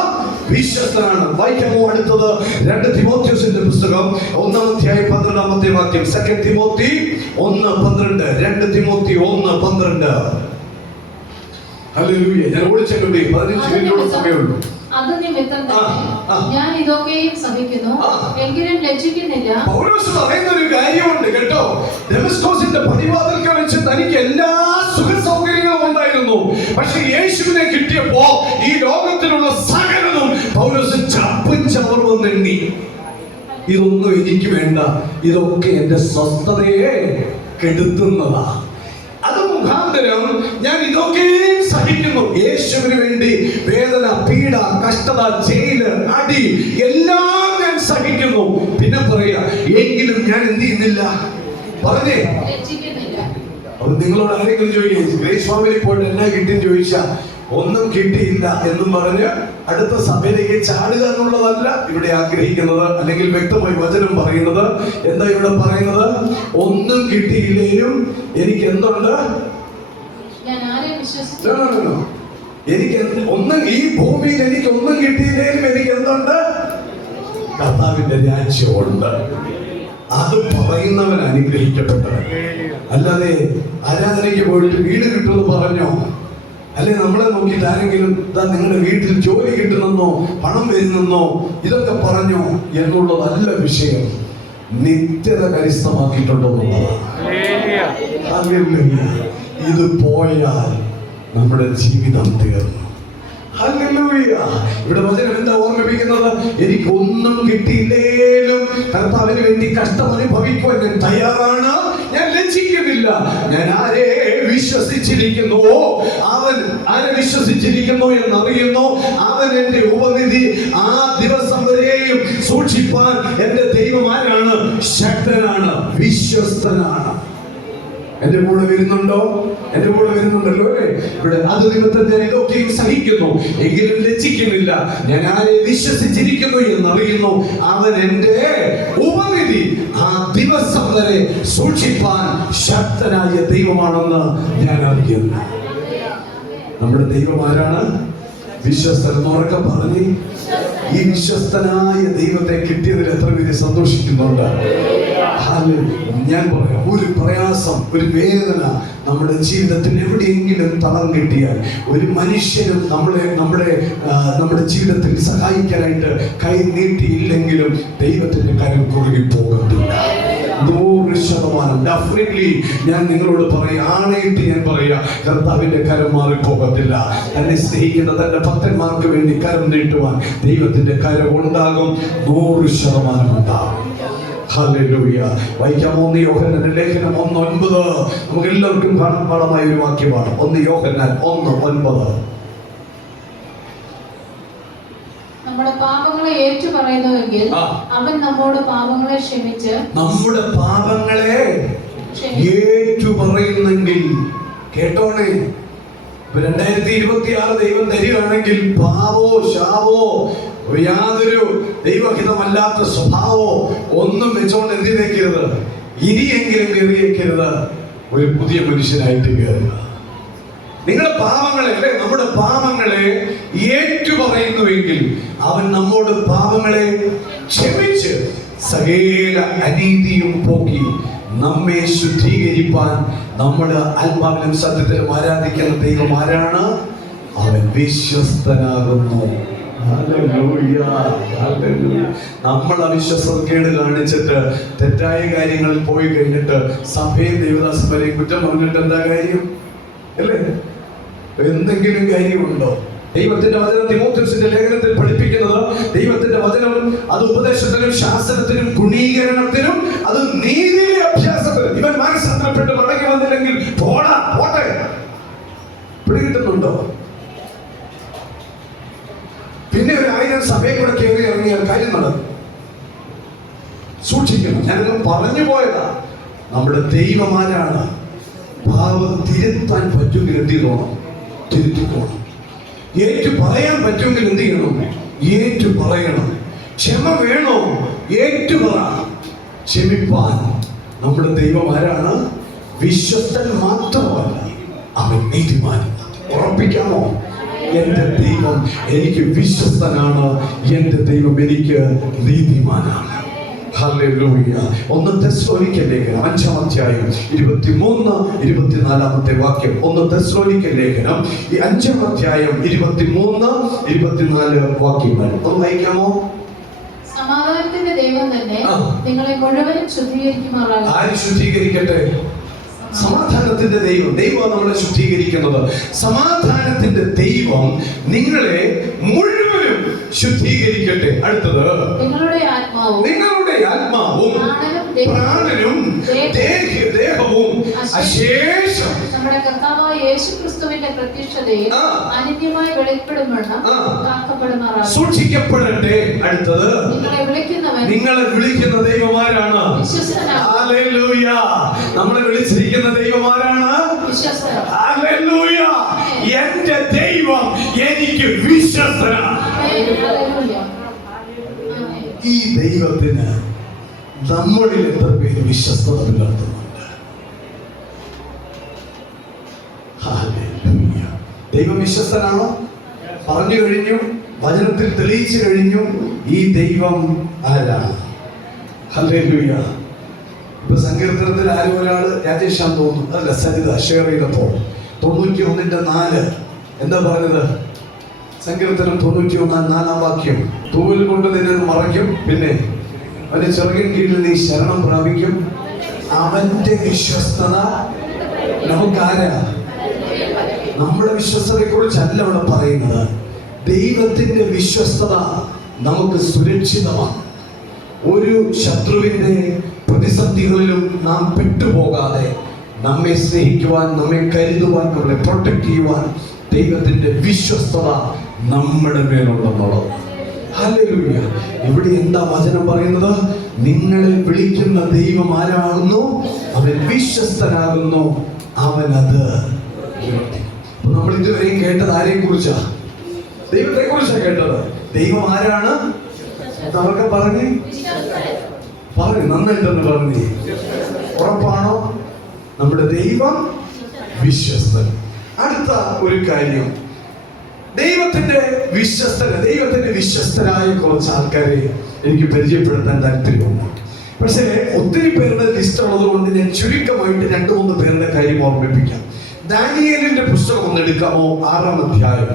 വിശ്വസ്തനാണ്. വായിക്കാമോ? അടുത്തത് 2 തിമോത്തിയോസിന്റെ പുസ്തകം 1-12 വാക്യം. 2 തിമോത്തി 1:12. 2 തിമോത്തി 1:12. ഹല്ലേലൂയ. ഞാൻ ഓടിച്ചെല്ലുമ്പേ 15 മിനിറ്റോളം സമയമുള്ളൂ. അത് നിമിത്തം ഞാൻ ഇതൊക്കെയും സഹിക്കുന്നു, എങ്കിലും ലജ്ജിക്കുന്നില്ല. പൗലോസ് പറയുന്ന ഒരു കാര്യമുണ്ട് കേട്ടോ. ഡെമസ്കോസിന്റെ പടിവാതിൽക്കൽ വെച്ച് തനിക്ക് എല്ലാ സുഖ സൗകര്യങ്ങളും ഉണ്ടായിരുന്നു. പക്ഷെ യേശുവിനെ കിട്ടിയപ്പോ ഈ ലോകത്തിലുള്ള സകലതും പൗലോസ് ചപ്പും ചവറും എണ്ണി. ഇതൊന്നും എനിക്ക് വേണ്ട, ഇതൊക്കെ എന്റെ സ്വസ്ഥതയെ കെടുത്തുന്നതാ. അത് മുഖാന്തരം ഞാൻ ഇതൊക്കെയും സഹിക്കുന്നു. യേശുവിന് വേണ്ടി വേദന, പീഡ, കഷ്ടത, ജയില്, അടി എല്ലാം ഞാൻ സഹിക്കുന്നു. പിന്നെ പറയാ, എങ്കിലും ഞാൻ എന്ത് ചെയ്യുന്നില്ല? പറഞ്ഞേ. അപ്പൊ നിങ്ങളോട് ആരെങ്കിലും ചോദിക്കും, ഗ്രേസ് ഫാമിലി പോയിട്ട് എന്നാ കിട്ടിയെന്ന് ചോദിച്ചാ ഒന്നും കിട്ടിയില്ല എന്നും പറഞ്ഞ് അടുത്ത സഭയിലേക്ക് ചാടുക എന്നുള്ളതല്ല ഇവിടെ ആഗ്രഹിക്കുന്നത്. അല്ലെങ്കിൽ വ്യക്തമായി വചനം പറയുന്നത് എന്താ ഇവിടെ പറയുന്നത്? ഒന്നും കിട്ടിയില്ലേലും എനിക്ക് എന്തുണ്ട്? എനിക്ക് ഒന്നും, ഈ ഭൂമിയിൽ എനിക്ക് ഒന്നും കിട്ടിയില്ലേലും എനിക്ക് എന്തുണ്ട്? കർത്താവിന്റെ രാജ്യമുണ്ട്. അത് പറയുന്നവൻ അനുഗ്രഹിക്കപ്പെട്ടവൻ. അല്ലാതെ ആരാധനയ്ക്ക് പോയിട്ട് വീട് കിട്ടുമെന്ന് പറഞ്ഞോ, അല്ലെ നമ്മളെ നോക്കിയിട്ട് ആരെങ്കിലും നിങ്ങളുടെ വീട്ടിൽ ജോലി കിട്ടുന്നെന്നോ പണം വരുന്നെന്നോ ഇതൊക്കെ പറഞ്ഞോ എന്നുള്ളതല്ല വിഷയം. നിത്യത കരസ്ഥമാക്കിയിട്ടുണ്ടെന്നുള്ളതാണ്. ഇത് പോയാൽ നമ്മുടെ ജീവിതം തീർന്നു. ഹല്ലേലൂയ. ഇവിടെ വചനം എന്താ ഓർമ്മിപ്പിക്കുന്നത്? എനിക്ക് ഒന്നും കിട്ടിയില്ലേലും കർത്താവിന് വേണ്ടി കഷ്ടം അനുഭവിക്കുവാൻ ഞാൻ തയ്യാറാണ്. ഞാൻ ലജ്ജിക്കുന്നില്ല. ഞാൻ ആരെ വിശ്വസിച്ചിരിക്കുന്നുവോ, അവൻ ആരെ വിശ്വസിച്ചിരിക്കുന്നു എന്നറിയുന്നു. അവൻ എന്റെ ഉപനിധി. ആ ദിവസം വരെയും സൂക്ഷിപ്പാൻ എന്റെ ദൈവം ആരാണ്? ശക്തനാണ്, വിശ്വസ്തനാണ്. എന്റെ കൂടെ വരുന്നുണ്ടോ? എന്റെ കൂടെ വരുന്നുണ്ടല്ലോ അല്ലേ? ഇവിടെ അത് നിമിത്തം ഞാൻ ഇതൊക്കെയും സഹിക്കുന്നു, എങ്കിലും ലജ്ജിക്കുന്നില്ല. ഞാൻ ആരെ വിശ്വസിച്ചിരിക്കുന്നു എന്നറിയുന്നു. അവൻ എന്റെ ഉപനിധി. ആ ദിവസം വരെ സൂക്ഷിപ്പാൻ ശക്തനായ ദൈവമാണെന്ന് ഞാൻ അറിയുന്നു. നമ്മുടെ ദൈവം ആരാണ്? വിശ്വസ്തൻ. ഉറക്കെ പറഞ്ഞ്, ഈ വിശ്വസ്തനായ ദൈവത്തെ കിട്ടിയതിൽ എത്ര പേര് സന്തോഷിക്കുന്നുണ്ട്? ഞാൻ പറയാം, ഒരു പ്രയാസം, ഒരു വേദന നമ്മുടെ ജീവിതത്തിൽ എവിടെയെങ്കിലും തളം കിട്ടിയാൽ, ഒരു മനുഷ്യനും നമ്മുടെ ജീവിതത്തിൽ സഹായിക്കാനായിട്ട് കൈ നീട്ടിയില്ലെങ്കിലും ദൈവത്തിന്റെ കരം കുറുകി പോകത്തില്ല. 100% ഡെഫിനറ്റ്ലി ഞാൻ നിങ്ങളോട് പറയാം, ആണയിട്ട് ഞാൻ പറയാം, കർത്താവിന്റെ കരം മാറിപ്പോകത്തില്ല. തന്നെ സ്നേഹിക്കുന്ന തന്റെ ഭക്തന്മാർക്ക് വേണ്ടി കരം നീട്ടുവാൻ ദൈവത്തിന്റെ കരം ഉണ്ടാകും. 100% ഉണ്ടാകും. ഹല്ലേലൂയ. വായിക്കാമോ? 1 യോഹന്നാന്റെ ലേഖനം 1:9. നമുക്ക് എല്ലാവർക്കും കാണാൻ ഒരു വാക്യമാണ്. 1 യോഹന്നാൻ 1:9. നമ്മുടെ പാപങ്ങളെ ഏറ്റുപറയുന്നുവെങ്കിൽ അവൻ നമ്മോട് പാപങ്ങളെ ക്ഷമിച്ച്, നമ്മുടെ പാപങ്ങളെ ഏറ്റുപറയുന്നെങ്കിൽ, കേട്ടോണേ, 2026 ദൈവം തരികയാണെങ്കിൽ പാപോ ശാപോ യാതൊരു ദൈവഹിതമല്ലാത്ത സ്വഭാവോ ഒന്നും വെച്ചോണ്ട് എന്ത് ചെയ്തേക്കരുത്? ഇനിയെങ്കിലും കയറിയേക്കരുത്. ഒരു പുതിയ മനുഷ്യനായിട്ട് കയറുക. നിങ്ങളുടെ പാപങ്ങളെ, അല്ലെ, നമ്മുടെ പാപങ്ങളെ ഏറ്റുപറയുന്നുവെങ്കിൽ അവൻ നമ്മോട് പാപങ്ങളെ ക്ഷമിച്ച് സകല അനീതിയും പോക്കി നമ്മെ ശുദ്ധീകരിപ്പാൻ നമ്മുടെ ആത്മാവിലും സത്യത്തിലും ആരാധിക്കുന്ന ദൈവം ആരാണ്? അവൻ വിശ്വസ്തനാകുന്നു. നമ്മൾ അവിശ്വസക്കേട് കാണിച്ചിട്ട് തെറ്റായ കാര്യങ്ങളിൽ പോയി കഴിഞ്ഞിട്ട് സഭയും ദേവദാസം വരെയും കുറ്റം പറഞ്ഞിട്ട് എന്താ കാര്യം? അല്ലേ? എന്തെങ്കിലും കാര്യമുണ്ടോ? ദൈവത്തിന്റെ വചനം തിമോഥെയോസിന്റെ ലേഖനത്തിൽ പഠിപ്പിക്കുന്നത്, ദൈവത്തിന്റെ വചനം അത് ഉപദേശത്തിനും ശാസനത്തിനും ഗുണീകരണത്തിനും അത് നീതിയിലെ അഭ്യാസത്തിനും. ഇവൻ മാനസാന്തരപ്പെട്ട് മടങ്ങി വന്നില്ലെങ്കിൽ പോട്ടെ. പിടികിട്ടുന്നുണ്ടോ? പിന്നെ ഒരു 1000 സഭയെ കൂടെ കയറി ഇറങ്ങിയാൽ കാര്യം നടക്കും. സൂക്ഷിക്കണം. ഞാനത് പറഞ്ഞു പോയതാ. നമ്മുടെ ദൈവമാരാണ്. ഭാവം തിരുത്താൻ പറ്റുമെങ്കിൽ എന്ത് ചെയ്തോണം? തിരുത്തിക്കോണം. ഏറ്റു പറയാൻ പറ്റുമെങ്കിൽ എന്ത് ചെയ്യണം? ഏറ്റു പറയണം. ക്ഷമ വേണോ? ഏറ്റു പറ. ക്ഷമിപ്പാൻ നമ്മുടെ ദൈവം ആരാണ്? വിശ്വസ്തൻ മാത്രമല്ല, അവൻ നീതിമാൻ. ഉറപ്പിക്കാമോ? എന്റെ ദൈവം എനിക്ക് വിശ്വസ്തനാണ്, എന്റെ ദൈവം എനിക്ക് നീതിമാനാണ്. ഹല്ലേലൂയ. 1 തെസ്സലോനിക്കർ ലേഖനം 5-ാം അധ്യായം 23-24 വാക്യം. 1 തെസ്സലോനിക്കർ ലേഖനം 5-ാം അധ്യായം 23-24 വാക്യങ്ങൾ ഒന്ന് വായിക്കാമോ? സമാധാനത്തിന്റെ ദൈവം തന്നെ നിങ്ങളെ മുഴുവനും ശുദ്ധീകരിക്കുമാറാകട്ടെ. ആര് ശുദ്ധീകരിക്കട്ടെ? സമാധാനത്തിന്റെ ദൈവം. ദൈവം നമ്മളെ ശുദ്ധീകരിക്കുന്നത്. സമാധാനത്തിന്റെ ദൈവം നിങ്ങളെ മുഴുവനും ശുദ്ധീകരിക്കട്ടെ. അടുത്തത്, നിങ്ങളുടെ ആത്മാവും പ്രാണനും ദേഹവും അശേഷം നമ്മുടെ കർത്താവായ യേശുക്രിസ്തുവിന്റെ പ്രത്യക്ഷതയിൽ അനിത്യമായി വെളിപ്പെടുമെന്ന് കാക്കപ്പെടുമാറാകട്ടെ. സൂക്ഷിക്കപ്പെടട്ടെ. അടുത്തത്, നിങ്ങളെ വിളിക്കുന്ന ദൈവമാരാണ്? ഹല്ലേലൂയ. നമ്മളെ വിളിച്ചിരിക്കുന്ന ദൈവമാരാണ്? ഹല്ലേലൂയ. എന്റെ ദൈവം എനിക്ക് വിശ്വസ്തനാണ്. ഈ ദൈവത്തിന് നമ്മളിൽ എത്ര പേര് വിശ്വസ്തത പുലർത്തുന്നുണ്ട്? ഹല്ലേലൂയ. ദൈവം വിശ്വസ്തനാണോ? പറഞ്ഞു കഴിഞ്ഞു, വചനത്തിൽ തെളിയിച്ചു കഴിഞ്ഞു. ഈ ദൈവം ആരാണ്? ഹല്ലേലൂയ. ഇപ്പൊ സങ്കീർത്തനത്തിൽ ആരും ഒരാള് രാജേഷാന്ന് തോന്നുന്നു, അല്ല സരിത ഷെയർ ചെയ്തപ്പോൾ 91:4 എന്താ പറഞ്ഞത്? സങ്കീർത്തനം 91:4 വാക്യം. തൂവൽ കൊണ്ട് നിന്നെ മറയ്ക്കും, പിന്നെ അവന്റെ ചെറുകിൻ കീഴിൽ നീ ശരണം പ്രാപിക്കും. അവന്റെ വിശ്വസ്തത നമുക്കാരാ? നമ്മുടെ വിശ്വസ്തതയെ കുറിച്ചല്ല ഇവിടെ പറയുന്നത്. ദൈവത്തിന്റെ വിശ്വസ്തത നമുക്ക് സുരക്ഷിതമാണ്. ഒരു ശത്രുവിന്റെ പ്രതിസന്ധികളിലും നാം പെട്ടുപോകാതെ നമ്മെ സ്നേഹിക്കുവാൻ, നമ്മെ കരുതുവാൻ, നമ്മളെ പ്രൊട്ടക്ട് ചെയ്യുവാൻ ദൈവത്തിന്റെ വിശ്വസ്തത നമ്മുടെ മേലുണ്ടെന്നുള്ളത്. ഹല്ലേലൂയ. ഇവിടെ എന്താ വചനം പറയുന്നത്? നിങ്ങളെ വിളിക്കുന്ന ദൈവം ആരാകുന്നു? അവൻ വിശ്വസ്തനാകുന്നു. അവനത് നമ്മൾ ഇതുവരെയും കേട്ടത് ആരെയും കുറിച്ചാ? ദൈവത്തെ കുറിച്ചാണ് കേട്ടത്. ദൈവം ആരാണ്? അവർക്ക് പറഞ്ഞു നന്നായിട്ടൊന്ന് പറഞ്ഞു. ഉറപ്പാണോ? നമ്മുടെ ദൈവം വിശ്വസ്തൻ. അടുത്ത ഒരു കാര്യം, ദൈവത്തിന്റെ വിശ്വസ്തരായ കുറച്ച് ആൾക്കാരെ എനിക്ക് പരിചയപ്പെടുത്താൻ താല്പര്യമുണ്ട്. പക്ഷേ ഒത്തിരി പേരുടെ ലിസ്റ്റ് ഉള്ളത് കൊണ്ട് ഞാൻ ചുരുക്കമായിട്ട് 2-3 പേരുടെ കാര്യം ഓർമ്മിപ്പിക്കാം. ദാനിയേലിന്റെ പുസ്തകം ഒന്ന് എടുക്കാമോ? 6-ാം അധ്യായം.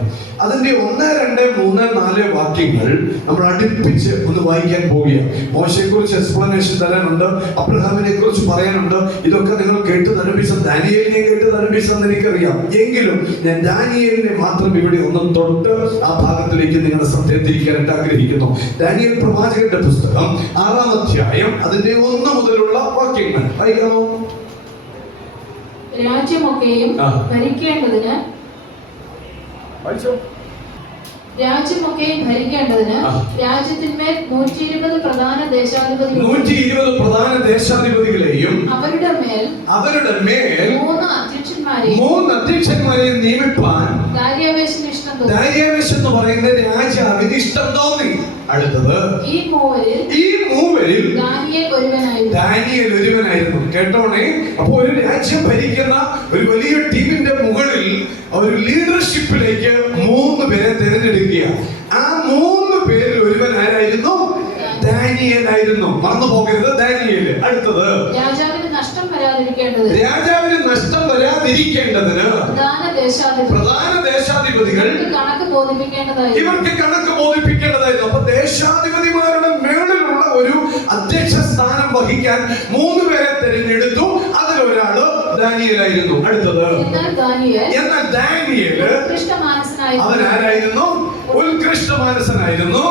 അതിന്റെ 1, 2, 3, 4 വാക്യങ്ങൾ നമ്മൾ അടുപ്പിച്ച് ഒന്ന് വായിക്കാൻ പോവുകയാണ്. മോശയെ കുറിച്ച് എക്സ്പ്ലനേഷൻ തരാനുണ്ട്, അബ്രഹാമിനെ കുറിച്ച് പറയാനുണ്ട്. ഇതൊക്കെ നിങ്ങൾ കേട്ട് തനുഭിച്ച, ദാനിയേലിനെ കേട്ട് തനുഭിച്ചെന്ന് എനിക്കറിയാം. എങ്കിലും ഞാൻ ദാനിയേലിനെ മാത്രം ഇവിടെ ഒന്ന് തൊട്ട് ആ ഭാഗത്തിലേക്ക് നിങ്ങളുടെ ശ്രദ്ധയെ തിരിക്കാനായിട്ട് ആഗ്രഹിക്കുന്നു. ദാനിയേൽ പ്രവാചകന്റെ പുസ്തകം 6-ാം അധ്യായം അതിന്റെ 1 മുതലുള്ള വാക്യങ്ങൾ വായിക്കാമോ? രാജ്യമൊക്കെയും ഭരിക്കേണ്ടതിന് രാജ്യത്തിന്മേൽ 120 പ്രധാന ദേശാധിപതികളെയും അവരുടെ മേൽ 3 അധ്യക്ഷന്മാരെയും നിയമിപ്പാൻ ദാര്യാവേശിന് എന്ന് പറയുന്ന രാജാവിന് ഇഷ്ടം തോന്നി. അടുത്തത്, ഈ മൂവരിൽ ദാനിയേൽ ഒരുവനായിരുന്നു. കേട്ടോണേ. അപ്പൊ ഒരു രാജ്യം ഭരിക്കുന്ന ഒരു വലിയ ടീമിന്റെ മുകളിൽ ഒരു ലീഡർഷിപ്പിലേക്ക് 3 പേരെ തിരഞ്ഞെടുക്കുക. ആ 3 പേരിൽ ഒരുവൻ ആരായിരുന്നു? ദാനിയേലായിരുന്നു. മറന്നു പോകരുത്, ദാനിയേല്. അടുത്തത്, രാജാവിന് നഷ്ടം വരാതിരിക്കേണ്ടതിന് പ്രധാന ദേശാധിപതികൾ ഇവർക്ക് കണക്ക് ബോധിപ്പിക്കേണ്ടതായിരുന്നു. അപ്പൊ ദേശാധിപതിമാരുടെ മേളിലുള്ള ഒരു അധ്യക്ഷ സ്ഥാനം വഹിക്കാൻ 3 പേരെ തിരഞ്ഞെടുത്തു. അതിലൊരാള് ദാനിയേലായിരുന്നു. അടുത്തത്, എന്നാൽ ദാനിയേൽ അവൻ ആരായിരുന്നു? ഉത്കൃഷ്ട മാനസനായിരുന്നു.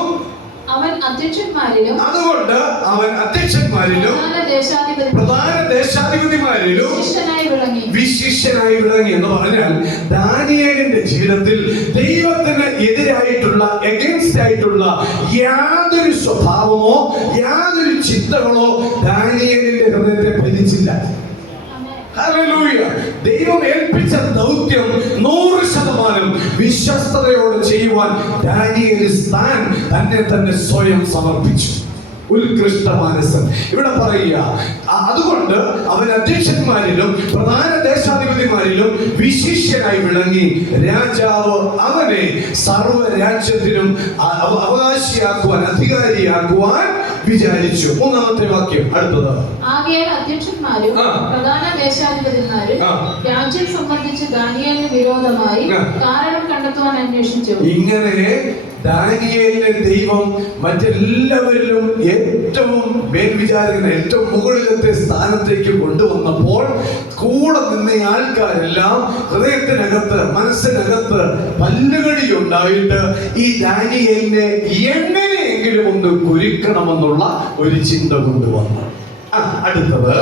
അവൻ അധ്യക്ഷന്മാരിലും അതുകൊണ്ട് അവൻ അധ്യക്ഷന്മാരിലും പ്രധാന ദേശാധിപതിമാരിലും വിശിഷ്യനായി വിളങ്ങി. എന്ന് പറഞ്ഞാൽ ദാനിയേലിന്റെ ജീവിതത്തിൽ ദൈവത്തിന് എതിരായിട്ടുള്ള, എഗൻസ്റ്റ് ആയിട്ടുള്ള യാതൊരു സ്വഭാവമോ യാതൊരു ചിന്തകളോ ദാനിയേലിന്റെ ഹൃദയത്തെ ഭരിച്ചില്ല. ഹല്ലേലൂയ. ദൈവം ഏൽപ്പിച്ച ദൗത്യം 100% വിശ്വസ്തയോടെ ചെയ്യുവാൻ ദാനിയേൽ താൻ തന്നെ സ്വയം സമർപ്പിച്ചു. ഉത്കൃഷ്ട മാനസൻ ഇവിടെ പറയുക. അതുകൊണ്ട് അവൻ അധ്യക്ഷന്മാരിലും പ്രധാന ദേശാധിപതിമാരിലും വിശിഷ്യനായി വിളങ്ങി. രാജാവ് അവനെ സർവ്വരാജ്യത്തിനും അവകാശിയാക്കുവാൻ, അധികാരിയാക്കുവാൻ വിചാരിച്ചു. 3-ാമത്തെ വാക്യം അടുത്തത്. ആകയാൽ അധ്യക്ഷന്മാരും പ്രധാന ദേശാധിപതിമാരും രാജ്യം സംബന്ധിച്ച് ദാനിയേലിന് വിരോധമായി കാരണം കണ്ടെത്തുവാൻ അന്വേഷിച്ചു. ഇങ്ങനെ ദാനിയേലിനെ ദൈവം മറ്റെല്ലാവരിലും ഏറ്റവും മേൽവിചാരകൻ, ഏറ്റവും മുകളിലത്തെ സ്ഥാനത്തേക്ക് കൊണ്ടുവന്നപ്പോൾ കൂടെ നിന്ന ആൾക്കാരെല്ലാം ഹൃദയത്തിനകത്ത്, മനസ്സിനകത്ത് പല്ലുകടി ഉണ്ടായിട്ട് ഈ ദാനിയേലിനെ എങ്ങനെയെങ്കിലും ഒന്ന് കുരുക്കണമെന്നുള്ള ഒരു ചിന്ത കൊണ്ടുവന്നു. അടുത്തത്.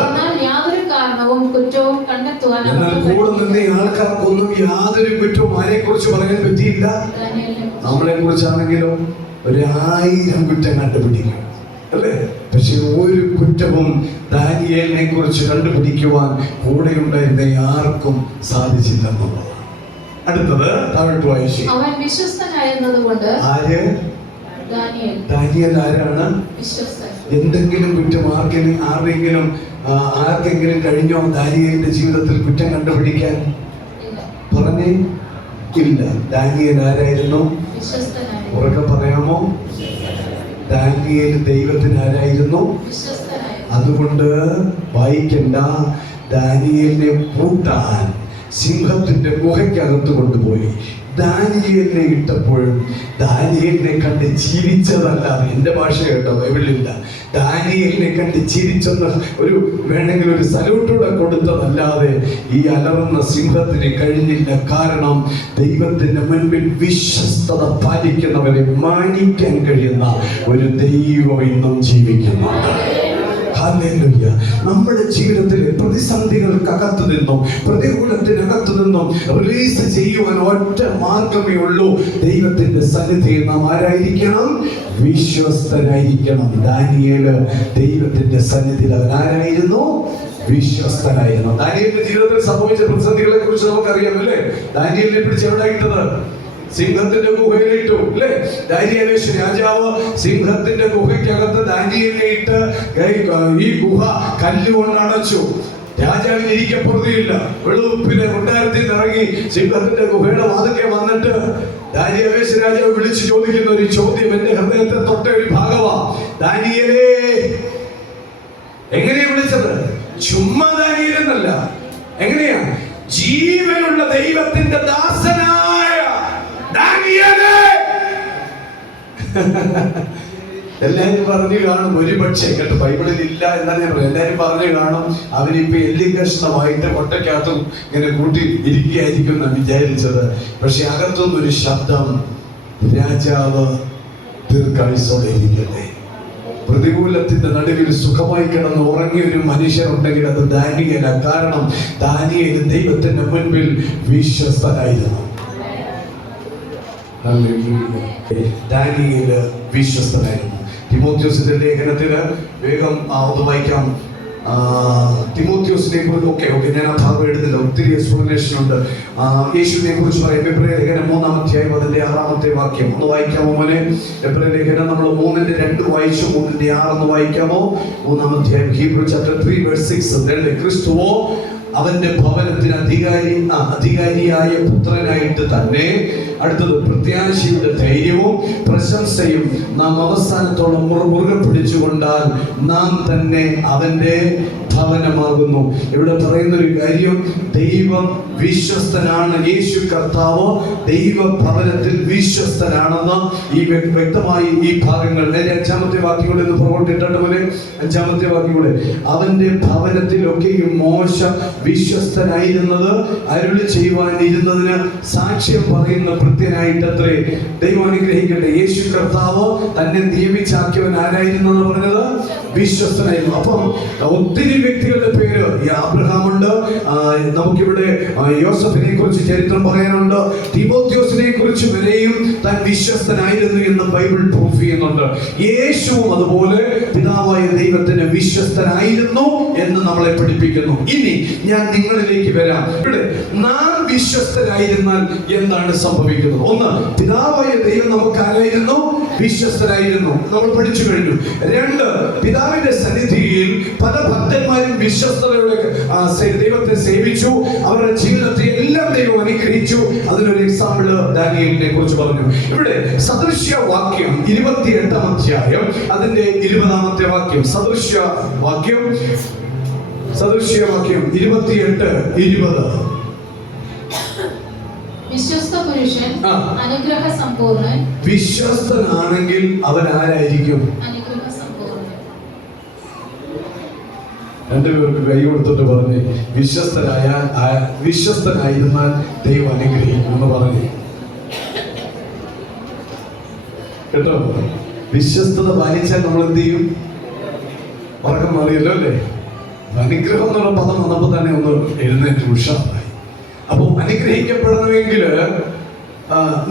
യാതൊരു കാരണവും കുറ്റവും കണ്ടെത്തുവാൻ, എന്നാൽ കൂടെ നിന്ന ആൾക്കാർക്കൊന്നും യാതൊരു കുറ്റവും ആരെ കുറിച്ച് പറയാൻ പറ്റിയില്ല. നമ്മളെ കുറിച്ചാണെങ്കിലോ 1000 കുറ്റം കണ്ടുപിടിക്കും, അല്ലേ? പക്ഷെ ഒരു കുറ്റവും ദാനിയേലിനെ കുറിച്ച് കണ്ടുപിടിക്കുവാൻ കൂടെ ഉണ്ടായിരുന്ന ആർക്കും സാധിച്ചില്ലെന്നുള്ളതാണ്. അടുത്തത് താഴോട്ട് വായിച്ചു. അവൻ വിശ്വസ്തനായിരുന്നതുകൊണ്ട്. ആര്? ദാനിയേൽ ആരാണ്? എന്തെങ്കിലും കുറ്റം ആർക്കെങ്കിലും കഴിഞ്ഞോ ദാനിയേലിന്റെ ജീവിതത്തിൽ കുറ്റം കണ്ടുപിടിക്കാൻ? പറഞ്ഞേ ഇല്ല. ദാനിയേൽ ആരായിരുന്നു? ഉറക്കെ പറയാമോ? ദാനിയേൽ ദൈവത്തിന് ആരായിരുന്നു? അതുകൊണ്ട് വായിക്കണ്ട. ദാനിയേലിനെ പൂട്ടാൻ സിംഹത്തിന്റെ ഗുഹയ്ക്കകത്ത് കൊണ്ടുപോയി. ദാനിയേലിനെ ഇട്ടപ്പോഴും ദാനിയേലിനെ കണ്ട് ചിരിച്ചതല്ല. എന്റെ ഭാഷ കേട്ടോ, ബൈബിളിലില്ല. ദാനിയേലിനെ കണ്ട് ചിരിച്ചെന്ന് വേണമെങ്കിൽ ഒരു സല്യൂട്ടൂടെ കൊടുത്തതല്ലാതെ ഈ അലറുന്ന സിംഹത്തിന് കഴിഞ്ഞില്ല. കാരണം ദൈവത്തിന്റെ മുൻപിൽ വിശ്വസ്തത പാലിക്കുന്നവരെ മാനിക്കാൻ കഴിയുന്ന ഒരു ദൈവം ഇന്നും ജീവിക്കുന്നുണ്ട്. ഹല്ലേലൂയ. നമ്മുടെ ജീവിതത്തിലെ പ്രതിസന്ധികൾക്കകത്തു നിന്നും പ്രതികൂലത്തിനകത്തു നിന്നും റിലീസ് ചെയ്യുവാൻ ഒറ്റ മാർഗമേ ഉള്ളൂ. ദൈവത്തിന്റെ സന്നിധിയിൽ നാം ആരായിരിക്കണം? വിശ്വസ്തരായിരിക്കണം. ദാനിയേല് ദൈവത്തിന്റെ സന്നിധിയിൽ അവൻ ആരായിരുന്നു? വിശ്വസ്തനായിരുന്നു. ദാനിയേലിന്റെ ജീവിതത്തിൽ സംഭവിച്ച പ്രതിസന്ധികളെ കുറിച്ച് നമുക്കറിയാം, അല്ലേ? ദാനിയേലിനെ പിടിച്ച് എവിടെ ഇട്ടത്? സിംഹത്തിന്റെ ഗുഹയിലിട്ടു, അല്ലേ? ദാനിയേൽ രാജാവ് സിംഹത്തിന്റെ ഗുഹയ്ക്കകത്ത് ദാനിയേലിനെ ഇട്ട് ഈ ഗുഹ കല്ലുകൊണ്ട് അടച്ചു. രാജാവിന് ഇരിക്കപ്പുറതിയില്ല. വെളുപ്പിനെ കൊട്ടാരത്തിൽ ഇറങ്ങി സിംഹത്തിന്റെ ഗുഹയുടെ വാതിക്കെ വന്നിട്ട് ദാനിയേൽ രാജാവ് വിളിച്ചു ചോദിക്കുന്ന ഒരു ചോദ്യം എന്റെ ഹൃദയത്തെ തൊട്ട ഒരു ഭാഗമാ. ദാനിയേലേ, എങ്ങനെയാ വിളിച്ചത്? ചുമ്മാ ദാനിയേലെന്നല്ല. എങ്ങനെയാ? ജീവനുള്ള ദൈവത്തിന്റെ ദാസനായ ദാനിയേലേ. എല്ലാരും പറഞ്ഞു കാണും, ഒരുപക്ഷെ കേട്ടോ, ബൈബിളിൽ ഇല്ല എന്നാണ് ഞാൻ പറയാം. എല്ലാരും പറഞ്ഞു കാണും അവനിപ്പോ എല്ലി കഷ്ണമായിട്ട് കൊട്ടയ്ക്കകത്തും ഇങ്ങനെ കൂട്ടി ഇരിക്കുകയായിരിക്കും എന്നാണ് വിചാരിച്ചത്. പക്ഷെ അകത്തുനിന്നൊരു ശബ്ദം, രാജാവ് ദീർഘായുസ്സോടെ ഇരിക്കട്ടെ. പ്രതികൂലത്തിന്റെ നടുവിൽ സുഖമായി കിടന്ന് ഉറങ്ങിയ ഒരു മനുഷ്യരുണ്ടെങ്കിൽ അത് ദാനിയേല. കാരണം ദാനിയേൽ ദൈവത്തിന്റെ മുൻപിൽ വിശ്വസ്തനായിരുന്നു. ദാനിയേൽ വിശ്വസ്തനായിരുന്നു. തിമോഥെയോസിന്റെ ലേഖനത്തിന് വേഗം ഒന്ന് വായിക്കാം. തിമോഥെയോസിനെ കുറിച്ച് ഓക്കെ ഞാൻ ആ ഭാഗം എഴുതുന്നില്ല, ഒത്തിരി എക്സ്പ്ലനേഷൻ ഉണ്ട്. യേശുവിനെ കുറിച്ച് പറയും. എബ്രായ ലേഖനം 3-ാം അധ്യായം അതിന്റെ 6-ാമത്തെ വാക്യം ഒന്ന് വായിക്കാമോ മോനെ? എബ്രായ ലേഖനം നമ്മൾ 3:2 വായിച്ചു, 3:6 ഒന്ന് വായിക്കാമോ? 3-ാം അധ്യായം ഹീബ്രു ചാപ്റ്റർ 3:6. ക്രിസ്തുവോ അവന്റെ ഭവനത്തിന് അധികാരിയായ പുത്രനായിട്ട് തന്നെ. അടുത്തത് പ്രത്യാശയുടെ ധൈര്യവും പ്രശംസയും നാം അവസാനത്തോളം മുറുകെ പിടിച്ചുകൊണ്ടാൽ നാം തന്നെ അവന്റെ ഭവനമാകുന്നു. ഇവിടെ പറയുന്നൊരു കാര്യം, ദൈവം വിശ്വസ്തനാണ്. യേശു കർത്താവ് ദൈവ ഭവനത്തിൽ വിശ്വസ്തനാണെന്ന് ഈ വ്യക്തമായി ഈ ഭാഗങ്ങൾ. അതിന്റെ 5-ാമത്തെ വാക്യം കൂടെ ഒന്ന് പുറകോട്ടിട്ടുണ്ട് പോലെ. 5-ാമത്തെ വാക്യം കൂടെ, അവന്റെ ഭവനത്തിലൊക്കെയും മോശ വിശ്വസ്തനായിരുന്നത് അരുളി ചെയ്യുവാൻ ഇരുന്നതിന് സാക്ഷ്യം പറയുന്ന ഭൃത്യനായിട്ടത്രേ. ദൈവം അനുഗ്രഹിക്കട്ടെ. യേശു കർത്താവ് തന്നെ നിയമിച്ചാക്കിയവൻ ആരായിരുന്നു എന്ന് പറഞ്ഞത്? വിശ്വസ്തനായിരുന്നു. അപ്പം ഒത്തിരി വ്യക്തികളുടെ പേര്, ഈ അബ്രഹാമുണ്ട്, നമുക്കിവിടെ യോസഫിനെ കുറിച്ച് ചരിത്രം പറയാനുണ്ട്, തിമോഥെയോസിനെ കുറിച്ച് വരെയും താൻ വിശ്വസ്തനായിരുന്നു എന്ന് ബൈബിൾ പ്രൂഫ് ചെയ്യുന്നുണ്ട്. യേശുവും അതുപോലെ പിതാവായ ദൈവത്തിന് വിശ്വസ്തനായിരുന്നു എന്ന് നമ്മളെ പഠിപ്പിക്കുന്നു. ഇനി ഞാൻ നിങ്ങളിലേക്ക് വരാം. ഇവിടെ നാം വിശ്വസ്തരായിരുന്നാൽ എന്താണ് സംഭവിക്കുന്നത്? ഒന്ന്, പിതാവായ ദൈവം നമുക്ക് ആരായിരുന്നു? വിശ്വസ്തരായിരുന്നു. നമ്മൾ പഠിച്ചു കഴിഞ്ഞു. 2, പിതാവിന്റെ സന്നിധിയിൽ പല ഭക്തന്മാരും വിശ്വസ്തതയോടെ ദൈവത്തെ സേവിച്ചു. അവരുടെ ജീവിതത്തെ എല്ലാം ദൈവം അനുഗ്രഹിച്ചു. അതിനൊരു എക്സാമ്പിൾ ദാനിയേലിനെ കുറിച്ച് പറഞ്ഞു. ഇവിടെ സദൃശ്യവാക്യം 28-ാം അധ്യായം അതിന്റെ 20-ാമത്തെ വാക്യം. സദൃശ്യവാക്യം 28:20. വിശ്വസ്ത പുരുഷൻ അനുഗ്രഹ സമ്പൂർണ്ണൻ. വിശ്വസ്തനാണെങ്കിൽ അവൻ ആരായിരിക്കും? അനുഗ്രഹ സമ്പൂർണ്ണൻ. രണ്ടുപേർക്ക് കൈ കൊടുത്തിട്ട് പറഞ്ഞ്, വിശ്വസ്തനായിരുന്നാൽ ദൈവം അനുഗ്രഹിക്കും എന്ന് പറഞ്ഞു കേട്ടോ. വിശ്വസ്തത പാലിച്ചാൽ നമ്മൾ എന്ത് ചെയ്യും? ഉറക്കം മാറിയല്ലോ അല്ലേ? അനുഗ്രഹം എന്നുള്ള പദം വന്നപ്പോ തന്നെ ഒന്ന് എഴുന്നേറ്റ് ഉഷാറായി. അപ്പൊ അനുഗ്രഹിക്കപ്പെടണമെങ്കിൽ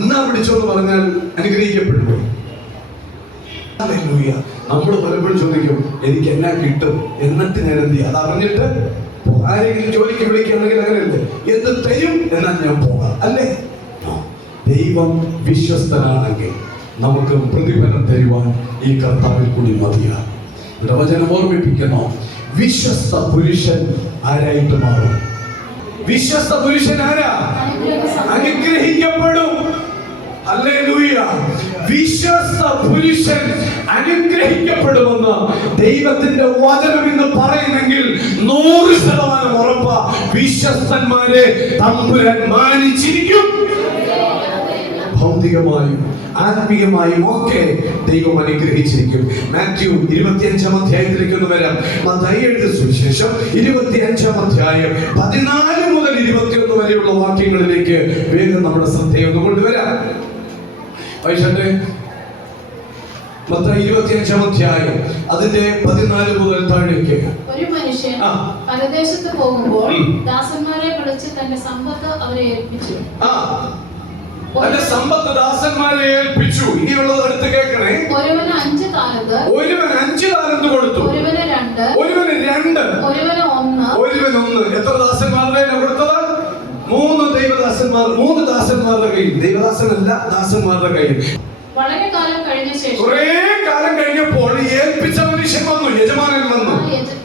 എന്നാ പിടിച്ചോന്ന് പറഞ്ഞാൽ അനുഗ്രഹിക്കപ്പെടുമോ? നമ്മൾ പലപ്പോഴും ചോദിക്കും, എനിക്ക് എന്നാ കിട്ടും, എന്നിട്ട് ഞാൻ എന്ത് ചെയ്യും? അത് അറിഞ്ഞിട്ട് ആരെങ്കിലും ജോലിക്ക് വിളിക്കുകയാണെങ്കിൽ അങ്ങനെയല്ലേ, എന്ത് തരും എന്നാൽ ഞാൻ പോകാം, അല്ലേ? ദൈവം വിശ്വസ്തനാണെങ്കിൽ നമുക്ക് പ്രതിഫലം തരുവാൻ ഈ കർത്താവിൽ കൂടി മതിയാണ്. ഇവിടെ വചനം ഓർമ്മിപ്പിക്കുന്നു, വിശ്വസ്ത പുരുഷൻ ആരായിട്ട് മാറും? വിശ്വസ്ത പുരുഷൻ ആരാ? അനുഗ്രഹിക്കപ്പെടും. ഹല്ലേലൂയ. വിശ്വസ്ത പുരുഷൻ അനുഗ്രഹിക്കപ്പെടുമെന്ന് ദൈവത്തിന്റെ വചനം ഇന്ന് പറയുന്നെങ്കിൽ 100% ഉറപ്പാ. വിശ്വസ്തന്മാരെ തമ്പുരാൻ മാനിച്ചിരിക്കും. ഭൗതികമായും ആത്മീയമായും ഒക്കെ ദൈവം അനുഗ്രഹിച്ചിരിക്കും. മാത്യു 25-ാം അധ്യായത്തിലേക്ക് ഒന്ന് വരാം. മത്തായി എഴുതിയ സുവിശേഷം 25-ാം അധ്യായം 14 മുതൽ 21 വരെയുള്ള വാക്യങ്ങളിലേക്ക് വേഗം നമ്മുടെ ശ്രദ്ധയെ ഒന്ന് കൊണ്ടുവരാം. വൈഷന്റെ മത്തായി 25-ാം അധ്യായം അതിന്റെ 14 മുതൽ താഴേക്ക്. ഒരു മനുഷ്യൻ പരദേശത്ത് പോകുമ്പോൾ ദാസന്മാരെ വിളിച്ച് തന്റെ സമ്പത്ത് അവരെ ഏൽപ്പിച്ചു. തന്റെ സമ്പത്ത് ദാസന്മാരെ ഏൽപ്പിച്ചു. ഇനിയുള്ളത് അടുത്ത് കേൾക്കണേ. ഒരുവന് 5 താലന്ത്, ഒരുവൻ 5 താലന്ത് കൊടുത്തു. ഒരുവന് 2, ഒരുവന് 2, ഒരുവന് 1. ഒരുവന് 1. എത്ര ദാസന്മാരുടെ കൊടുത്തത്? 3 ദൈവദാസന്മാർ. 3 ദാസന്മാരുടെ കയ്യിൽ, ദൈവദാസനല്ല, ദാസന്മാരുടെ കയ്യിൽ. വളരെ കാലം കഴിഞ്ഞ ശേഷം, കുറേ കാലം കഴിഞ്ഞപ്പോൾ ഏൽപ്പിച്ച മനുഷ്യൻ വന്നു, യജമാനൻ വന്നു.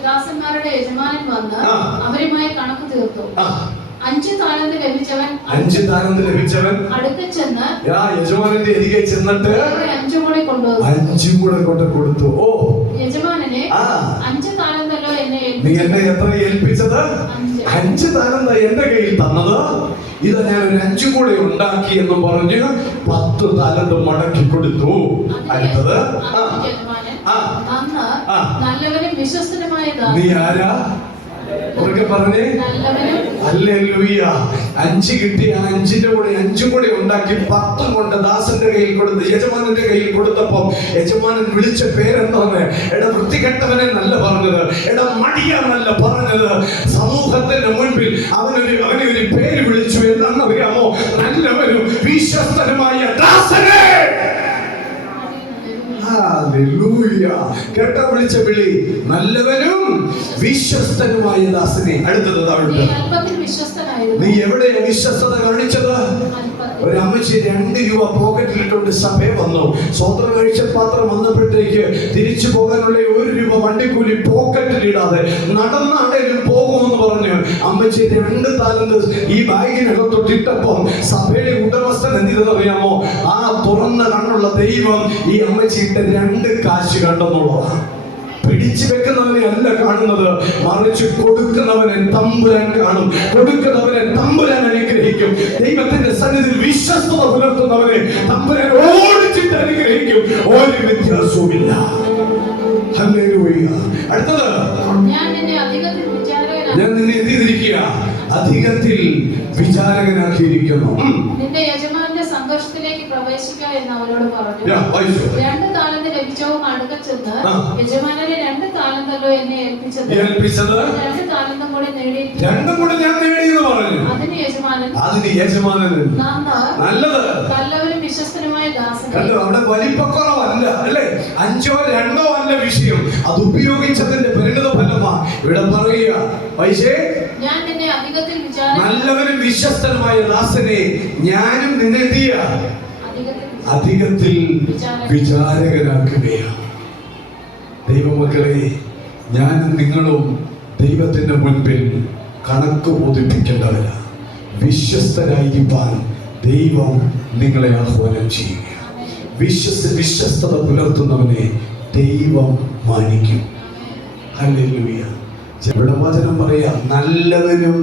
ദാസന്മാരുടെ യജമാനൻ വന്ന് അവരുമായി കണക്ക് തീർത്തു. 5 താലന്ത് ലഭിച്ചവൻ 5 താലന്ത് ലഭിച്ചവൻ അടുത്ത് ചെന്ന് യജമാനന്റെ അരികെ ചെന്നിട്ട് 5 കൂടെ കൊണ്ടുവന്നു. 5 കൂടെ കൊണ്ട് കൊടുത്തു. ഓ യജമാനനെ 5 താലന്തല്ലോ എന്നെ നീ എന്നെ എത്ര ഏൽപ്പിച്ചത്? 5 താലന്ത് എന്റെ കയ്യിൽ തന്നത്. ഇത് ഞാൻ ഒരു 5 കൂടെ ഉണ്ടാക്കി എന്ന് പറഞ്ഞ് 10 താലന്ത് മടക്കി കൊടുത്തു. അടുത്തത് നല്ലവനും വിശ്വസ്തനുമായ നീ ആരാ? പറഞ്ഞേ. ഹല്ലേലൂയ. 5 കിട്ടി. 5ന്റെ കൂടെ 5 കൂടെ ഉണ്ടാക്കി 10 കൊണ്ട് ദാസന്റെ കയ്യിൽ കൊടുത്ത് യജമാനന്റെ കയ്യിൽ കൊടുത്തപ്പോ യജമാനൻ വിളിച്ച പേരെന്താണ്? എടാ വൃത്തികെട്ടവനെ നല്ല പറഞ്ഞത്, എടാ മടിയാന്നല്ല പറഞ്ഞത്. സമൂഹത്തിന്റെ മുൻപിൽ അവനെ ഒരു പേര് വിളിച്ചു. എന്താണെന്നറിയാമോ? നല്ലവരും വിശ്വസ്തനുമായ ദാസനെ. കേട്ട വിളിച്ച വിളി, നല്ലവനും വിശ്വസ്തനുമായ ദാസനെ. അടുത്തത് താഴോട്ട്. നീ എവിടെയാ വിശ്വസ്തത കാണിച്ചത്? ഒരു അമ്മച്ചി 2 രൂപ പോക്കറ്റിലിട്ടുണ്ട് സഭയെ വന്നു. സ്വന്തം കഴിച്ച പാത്രം വന്നപ്പോഴത്തേക്ക് തിരിച്ചു പോകാനുള്ള 1 രൂപ വണ്ടിക്കൂലി പോക്കറ്റിലിടാതെ നടന്നാണേലും പോകുമെന്ന് പറഞ്ഞു അമ്മച്ചി 2 താലന്ത് ഈ ബാഗിനകത്തൊട്ടിട്ടപ്പം സഭയുടെ ഉടമസ്ഥൻ എന്തിനെന്നറിയാമോ? ആ തുറന്ന കണ്ണുള്ള ദൈവം ഈ അമ്മച്ചിയുടെ 2 കാശ് കണ്ടെന്നുള്ളതാണ്. പിടിച്ചു വെക്കുന്നവനെ അല്ല കാണുന്നത്, മറിച്ച് കൊടുക്കുന്നവനെ തമ്പുരാൻ കാണും. കൊടുക്കുന്നവനെ തമ്പുരാൻ അനുഗ്രഹിക്കും. ദൈവത്തിന്റെ സന്നിധിയിൽ വിശ്വസ്തത പുലർത്തുന്നവനെ തമ്പുരാൻ ഓടിച്ചിട്ട് അനുഗ്രഹിക്കും. ഒരു വ്യത്യാസവുമില്ല. ഹല്ലേലൂയ. അടുത്തത്, ഞാൻ നിന്നെ അധികത്തിൽ ഞാൻ നിന്നെ എന്ത് ചെയ്തിരിക്കുക? അധികത്തിൽ വിചാരകനാക്കിയിരിക്കുന്നു. നിന്റെ യജമാനന്റെ സന്തോഷത്തിലേക്ക് പ്രവേശിക്കുക എന്ന് അവരോട് പറഞ്ഞു. 2 താലന്ത് ലഭിച്ചവും അടുക്ക ചെന്ന് യജമാനനെ 2 താലന്തല്ലോ എന്നെ ഏൽപ്പിച്ചത് 2 താലന്തും കൂടി നേടി. രണ്ടും കൂടി ഞാൻ നേടിയെന്ന് പറഞ്ഞു. അതിന് യജമാനൻ നല്ലത് നല്ലവരും വിശ്വസ്തനുമായ ദാസൻ. കണ്ടു, അവിടെ വലിപ്പക്കുറവല്ല അല്ലേ, 5ഓ 2ഓ അല്ല വിഷയം, അത് ഉപയോഗിച്ചതിന്റെ പരിണിത ഫലമാ ഇവിടെ പറയുക. പൈസേ, ഞാൻ നിന്നെ അധികത്തിൽ നല്ലവരും വിശ്വസ്തനുമായ ദാസനെ ഞാനും നിന്നെ എന്ത് ചെയ്യാ? അധികത്തിൽ വിചാരകനാക്കുകയാണ്. ദൈവമക്കളെ, ഞാനും നിങ്ങളും ദൈവത്തിന്റെ മുൻപിൽ കണക്ക് ബോധിപ്പിക്കേണ്ടവരാ. വിശ്വസ്തരായിരിക്കാൻ ദൈവം നിങ്ങളെ ആഹ്വാനം ചെയ്യുക. വിശ്വസ്തത പുലർത്തുന്നവനെ ദൈവം മാനിക്കും. ഹല്ലേലൂയ. ഇവിടെ വചനം പറയാ, നല്ലവനും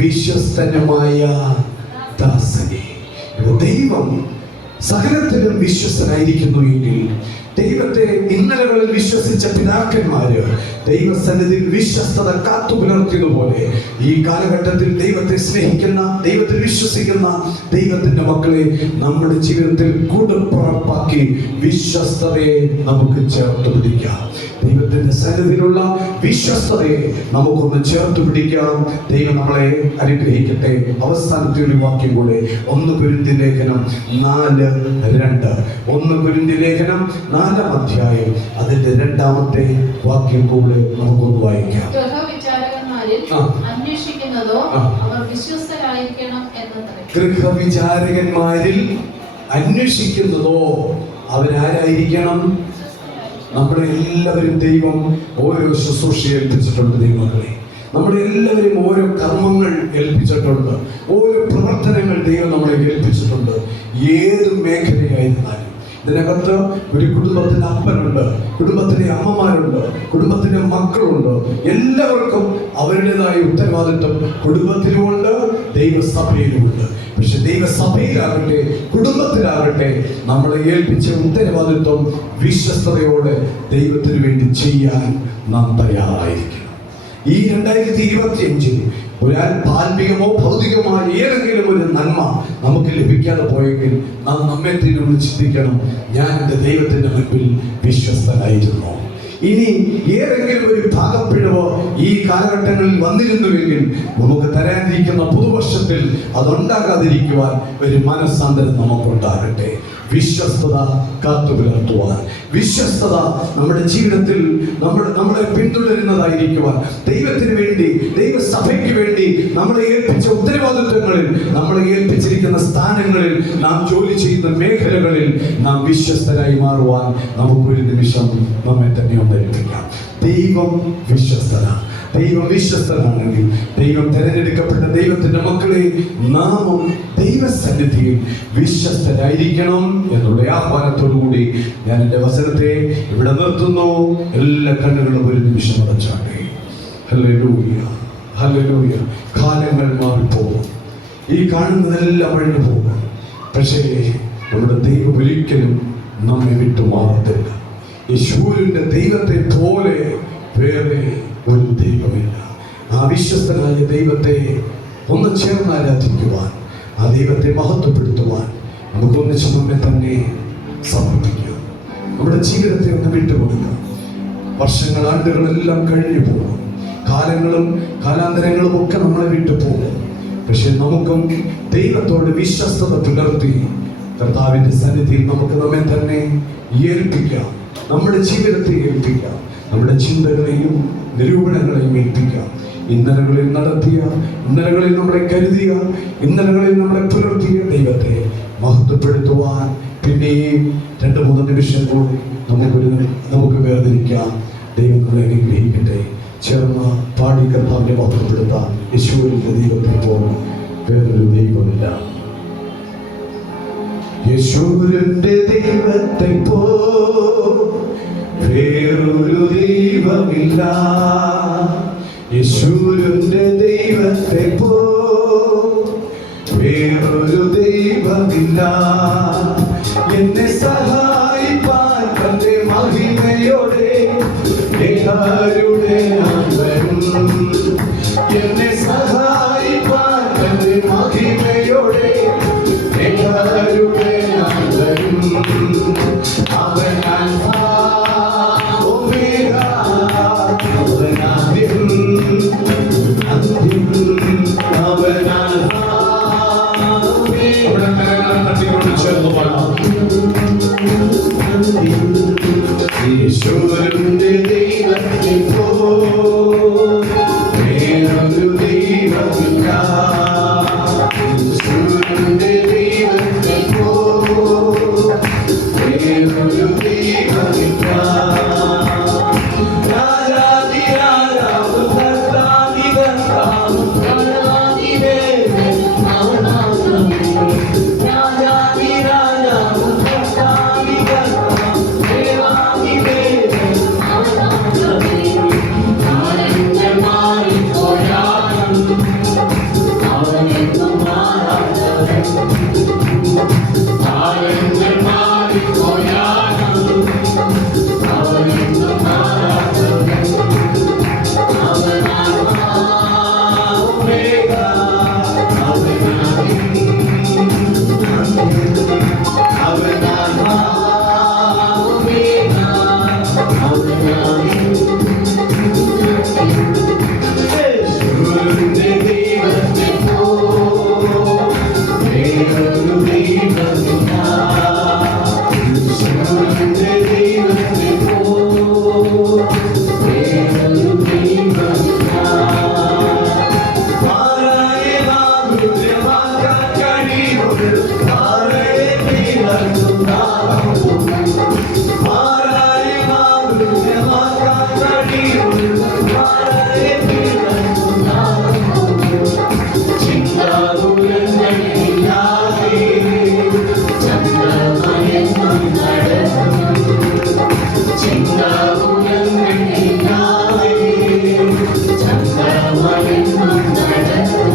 വിശ്വസ്തനുമായ ദാസനെ. ദൈവം സകലത്തിലും വിശ്വസ്തനായിരിക്കുന്നു എങ്കിൽ ദൈവത്തെ ഇന്നലകളിൽ വിശ്വസിച്ച പിതാക്കന്മാര് ദൈവസന്നിധിയിൽ വിശ്വസ്തത കാത്തു പുലർത്തിയതുപോലെ ഈ കാലഘട്ടത്തിൽ ദൈവത്തെ സ്നേഹിക്കുന്ന, ദൈവത്തിൽ വിശ്വസിക്കുന്ന ദൈവത്തിന്റെ മക്കളെ നമ്മുടെ ജീവിതത്തിൽ കൂടപ്പുറപ്പാക്കി വിശ്വസ്തതയെ നമുക്ക് ചേർത്ത് പിടിക്കാം. ദൈവത്തിന്റെ സന്നിധിയിലുള്ള വിശ്വസ്തതയെ നമുക്കൊന്ന് ചേർത്ത് പിടിക്കാം. ദൈവം നമ്മളെ അനുഗ്രഹിക്കട്ടെ. അവസാനത്തെ ഒരു വാക്യം കൂടെ, 1 കൊരിന്ത്യർ ലേഖനം 4:2. 1 കൊരിന്ത്യർ ലേഖനം 4-ാം അധ്യായം അതിന്റെ 2-ാമത്തെ വാക്യം കൂടെ നമുക്കൊന്ന് വായിക്കാം. അന്വേഷിക്കുന്നതോ അവർ വിശ്വസ്തരായിരിക്കണം എന്നത്രേ. ഗൃഹവിചാരകന്മാരിൽ അന്വേഷിക്കുന്നതോ അവരാരായിരിക്കണം? നമ്മുടെ എല്ലാവരും ദൈവം ഓരോ ശുശ്രൂഷ ഏൽപ്പിച്ചിട്ടുണ്ട്. ദൈവങ്ങളെ, നമ്മുടെ എല്ലാവരും ഓരോ കർമ്മങ്ങൾ ഏൽപ്പിച്ചിട്ടുണ്ട്. ഓരോ പ്രവർത്തനങ്ങൾ ദൈവം നമ്മളെ ഏൽപ്പിച്ചിട്ടുണ്ട്. ഏത് മേഖലയായിരുന്നാലും ഇതിനകത്ത് ഒരു കുടുംബത്തിന് അപ്പനുണ്ട്, കുടുംബത്തിലെ അമ്മമാരുണ്ട്, കുടുംബത്തിലെ മക്കളുണ്ട്. എല്ലാവർക്കും അവരുടേതായ ഉത്തരവാദിത്വം കുടുംബത്തിലുമുണ്ട്, ദൈവസഭയിലുമുണ്ട്. പക്ഷെ ദൈവസഭയിലാകട്ടെ കുടുംബത്തിലാകട്ടെ നമ്മളെ ഏൽപ്പിച്ച ഉത്തരവാദിത്വം വിശ്വസ്തയോടെ ദൈവത്തിന് വേണ്ടി ചെയ്യാൻ നാം തയ്യാറായിരിക്കണം. ഈ 2025 ഒരാൾ താൽവികമോ ഭൗതികമോ ഏതെങ്കിലും ഒരു നന്മ നമുക്ക് ലഭിക്കാതെ പോയെങ്കിൽ നാം നമ്മെ തന്നെ ചിന്തിക്കണം, ഞാൻ എൻ്റെ ദൈവത്തിന്റെ മുൻപിൽ വിശ്വസ്തനായിരുന്നു. ഇനി ഏതെങ്കിലും ഒരു ഭാഗപ്പിഴവോ ഈ കാലഘട്ടങ്ങളിൽ വന്നിരുന്നുവെങ്കിൽ നമുക്ക് തരാനിരിക്കുന്ന പുതുവർഷത്തിൽ അതുണ്ടാകാതിരിക്കുവാൻ ഒരു മനസ്സാന്തരം നമുക്കുണ്ടാകട്ടെ. വിശ്വസ്തത കാത്തു പുലർത്തുവാൻ, വിശ്വസ്തത നമ്മുടെ ജീവിതത്തിൽ നമ്മളെ പിന്തുടരുന്നതായിരിക്കുവാൻ, ദൈവത്തിന് വേണ്ടി, ദൈവസഭയ്ക്ക് വേണ്ടി നമ്മളെ ഏൽപ്പിച്ച ഉത്തരവാദിത്വങ്ങളിൽ, നമ്മളെ ഏൽപ്പിച്ചിരിക്കുന്ന സ്ഥാനങ്ങളിൽ, നാം ജോലി ചെയ്യുന്ന മേഖലകളിൽ നാം വിശ്വസ്തരായി മാറുവാൻ നമുക്കൊരു നിമിഷം നമ്മെ തന്നെ ഒന്ന് ഏൽപ്പിക്കാം. ദൈവം വിശ്വസ്തനാണെങ്കിൽ, ദൈവം തിരഞ്ഞെടുക്കപ്പെട്ട ദൈവത്തിന്റെ മക്കളെ നാമും ദൈവസന്നിധിയിൽ വിശ്വസ്തരായിരിക്കണം എന്നുള്ള ആഹ്വാനത്തോടുകൂടി ഞാൻ എൻ്റെ വചനത്തെ ഇവിടെ നിർത്തുന്നു. എല്ലാ കണ്ണുകളും ഒരു നിമിഷം അടച്ചാട്ടെ. Hallelujah, hallelujah. കാലങ്ങൾ മാറിപ്പോകും, ഈ കാണുന്നതെല്ലാം അഴിഞ്ഞു പോകും. പക്ഷേ നമ്മുടെ ദൈവം ഒരിക്കലും നമ്മെ വിട്ടു മാറത്തില്ല. യേശുവിന്റെ ദൈവത്തെ പോലെ വേറെ ഒരു ദൈവമില്ല. ആ വിശ്വസ്തനായ ദൈവത്തെ ഒന്ന് ചേർന്ന് ആരാധിക്കുവാൻ, ആ ദൈവത്തെ മഹത്വപ്പെടുത്തുവാൻ നമുക്കൊന്നിച്ച് നമ്മെ തന്നെ സമർപ്പിക്കാം. നമ്മുടെ ജീവിതത്തെ ഒന്ന് വിട്ടുകൊടുക്കാം. വർഷങ്ങൾ, ആണ്ടുകളെല്ലാം കഴിഞ്ഞു പോകും, കാലങ്ങളും കാലാന്തരങ്ങളും ഒക്കെ നമ്മളെ വിട്ടു പോകും. പക്ഷെ നമുക്കും ദൈവത്തോട് വിശ്വസ്തത പുലർത്തി കർത്താവിന്റെ സന്നിധിയിൽ നമുക്ക് നമ്മെ തന്നെ ഏൽപ്പിക്കാം. നമ്മുടെ ജീവിതത്തെ ഏൽപ്പിക്കാം, നമ്മുടെ ചിന്തകളെയും നിരൂപണങ്ങളെയും ഏൽപ്പിക്കാം. ഇന്നലകളിൽ നടത്തിയ, ഇന്നലകളിൽ നമ്മളെ കരുതിയ, ഇന്നലകളിൽ നമ്മളെ പുലർത്തിയ ദൈവത്തെ മഹത്വപ്പെടുത്തുവാൻ പിന്നെയും 2-3 നിമിഷം കൂടി നമുക്ക് വേർതിരിക്കാം. ദൈവം നമ്മളെ അനുഗ്രഹിക്കട്ടെ. ചേർന്ന് പാടി കർത്താവിനെ മഹത്വപ്പെടുത്താൻ. യേശുവിന്റെ ദൈവത്തെ പോലെ വേറൊരു ദൈവമില്ല. യേശുവിന്റെ ദൈവത്തെ പോലെ വേറൊരു ദൈവമില്ല യേശുവിന്റെ ദൈവത്തെ പോ വേറൊരു ദൈവമില്ല എന്നെ സഹായിപ്പാൻ തന്റെ മഹിമയോടെ എല്ലാവരുടെ എന്നെ സഹായിപ്പാൻ തന്റെ മഹിമയോടെ എല്ലാവരുടെ അവൻ അൽഫാ ഒമേഗ അവൻ ആദ്യം അന്ത്യം അവൻ അൽഫാ ഒമേഗ തട്ടിക്കൊണ്ട് ചേർന്ന് പാടാം ഈശ്വരന്റെ ദൈവത്തെ പോ വേറൊരു ദൈവമില്ല ഈശ്വരന്റെ ദൈവത്തെ പോ വേറൊരു ദൈവമില്ല രാജാധിരാജാവ് കർത്താധികർത്താവ് രാജാധിദേവൻ അവനാമം രാജാധിരാജാവ് കർത്താധികർത്താവ് ദേവാധിദേവൻ അവനാമം കാലങ്ങൾ മാറിപ്പോയാലും അവനെന്നും മാറാത്തവൻ കാലങ്ങൾ മാറിപ്പോയാലും അവനെന്നും മാറാത്തവൻ അവൻ അൽഫാ ഒമേഗ അവൻ ആദ്യം അവൻ അൽഫാ ഒമേഗ അവൻ ആദ്യം യേശുവിന്റെ ദൈവത്തെ പോ വേറൊരു ദൈവമില്ല യേശുവിന്റെ ദൈവത്തെ പോ വേറൊരു ദൈവമില്ല പാറയെ മാതൃമാക്കാൻ കഴിയുന്നത് പാറയെ കീഴടക്കും പാറയെ മാതൃമാക്കാൻ കഴിയുന്നത് പാറയെ കീഴടക്കും ചിന്താകുലങ്ങളില്ലാതെ ചന്ദ്രമയെന്നും നടക്കും ചിന്താകുലങ്ങളില്ലാതെ ചന്ദ്രമയെന്നും നടക്കും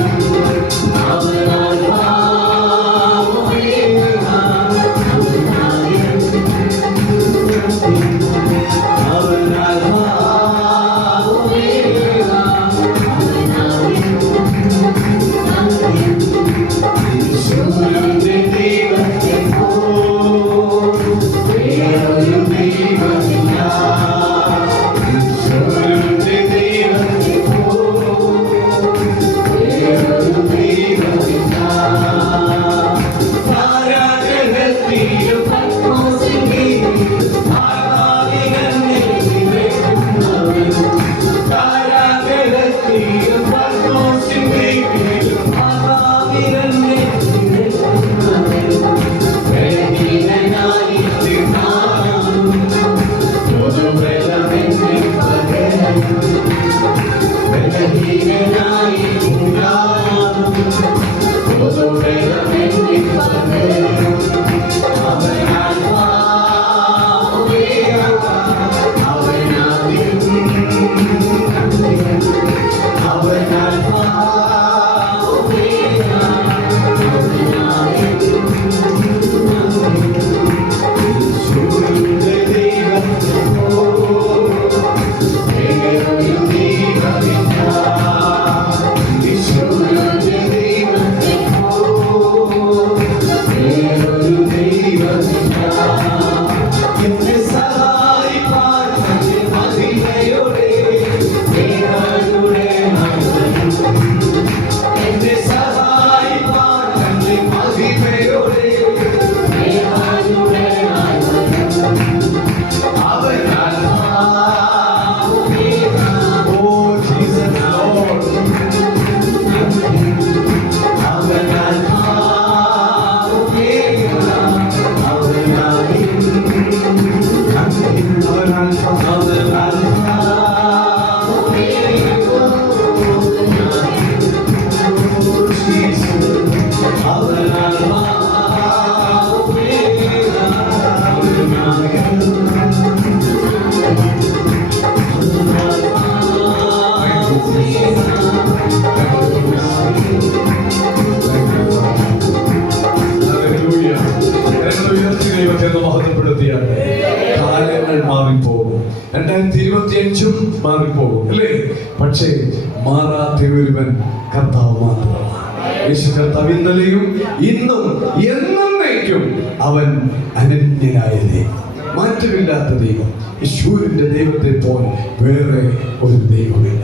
അവൻ അൽഫാ ഒമേഗ അവൻ ആദ്യം അവൻ അൽഫാ ഒമേഗ അവൻ ആദ്യം ഈശ്വരന്റെ ദൈവത്തെ പോ വേറൊരു ദൈവമില്ല ഈശ്വരന്റെ ദൈവത്തെ പോ വേറൊരു ദൈവമില്ല താരാജഗത്തിലും പത്മോസിന്റെയും ആത്മാവിനെ നിറയ്ക്കുന്നവൻ താരാജഗത്തിലും പത്മോസിന്റെയും ആത്മാവിനെ നിറയ്ക്കുന്നവൻ ബലഹീനനായി തീർന്നാലും പൊതുബലമെന്നിൽ പകരം ബലഹീനനായി തീർന്നാലും പൊതുബലമെന്നിൽ പകരം അവൻ അൽഫാ ഒമേഗ അവൻ ആദ്യം അവൻ അൽഫാ ഒമേഗ അവൻ ആദ്യം ഈശ്വരന്റെ ദൈവത്തെ പോ വേറൊരു ദൈവമില്ല ഈശ്വരന്റെ ദൈവത്തെ പോ ദൈവത്തെ മഹത്വപ്പെടുത്തിയ കാലങ്ങൾ മാറിപ്പോകും. 2025 മാറിപ്പോകും അല്ലേ? പക്ഷേ മാറാത്ത ഒരുവൻ കർത്താവ് മാത്രമാണ്. യേശു കർത്താവ് ഇന്നലെയും ഇന്നും എന്നേക്കും അവൻ അനന്യനായ ദൈവം, മാറ്റമില്ലാത്ത ദൈവം. യേശുവിന്റെ ദൈവത്തെ പോലെ വേറെ ഒരു ദൈവമില്ല.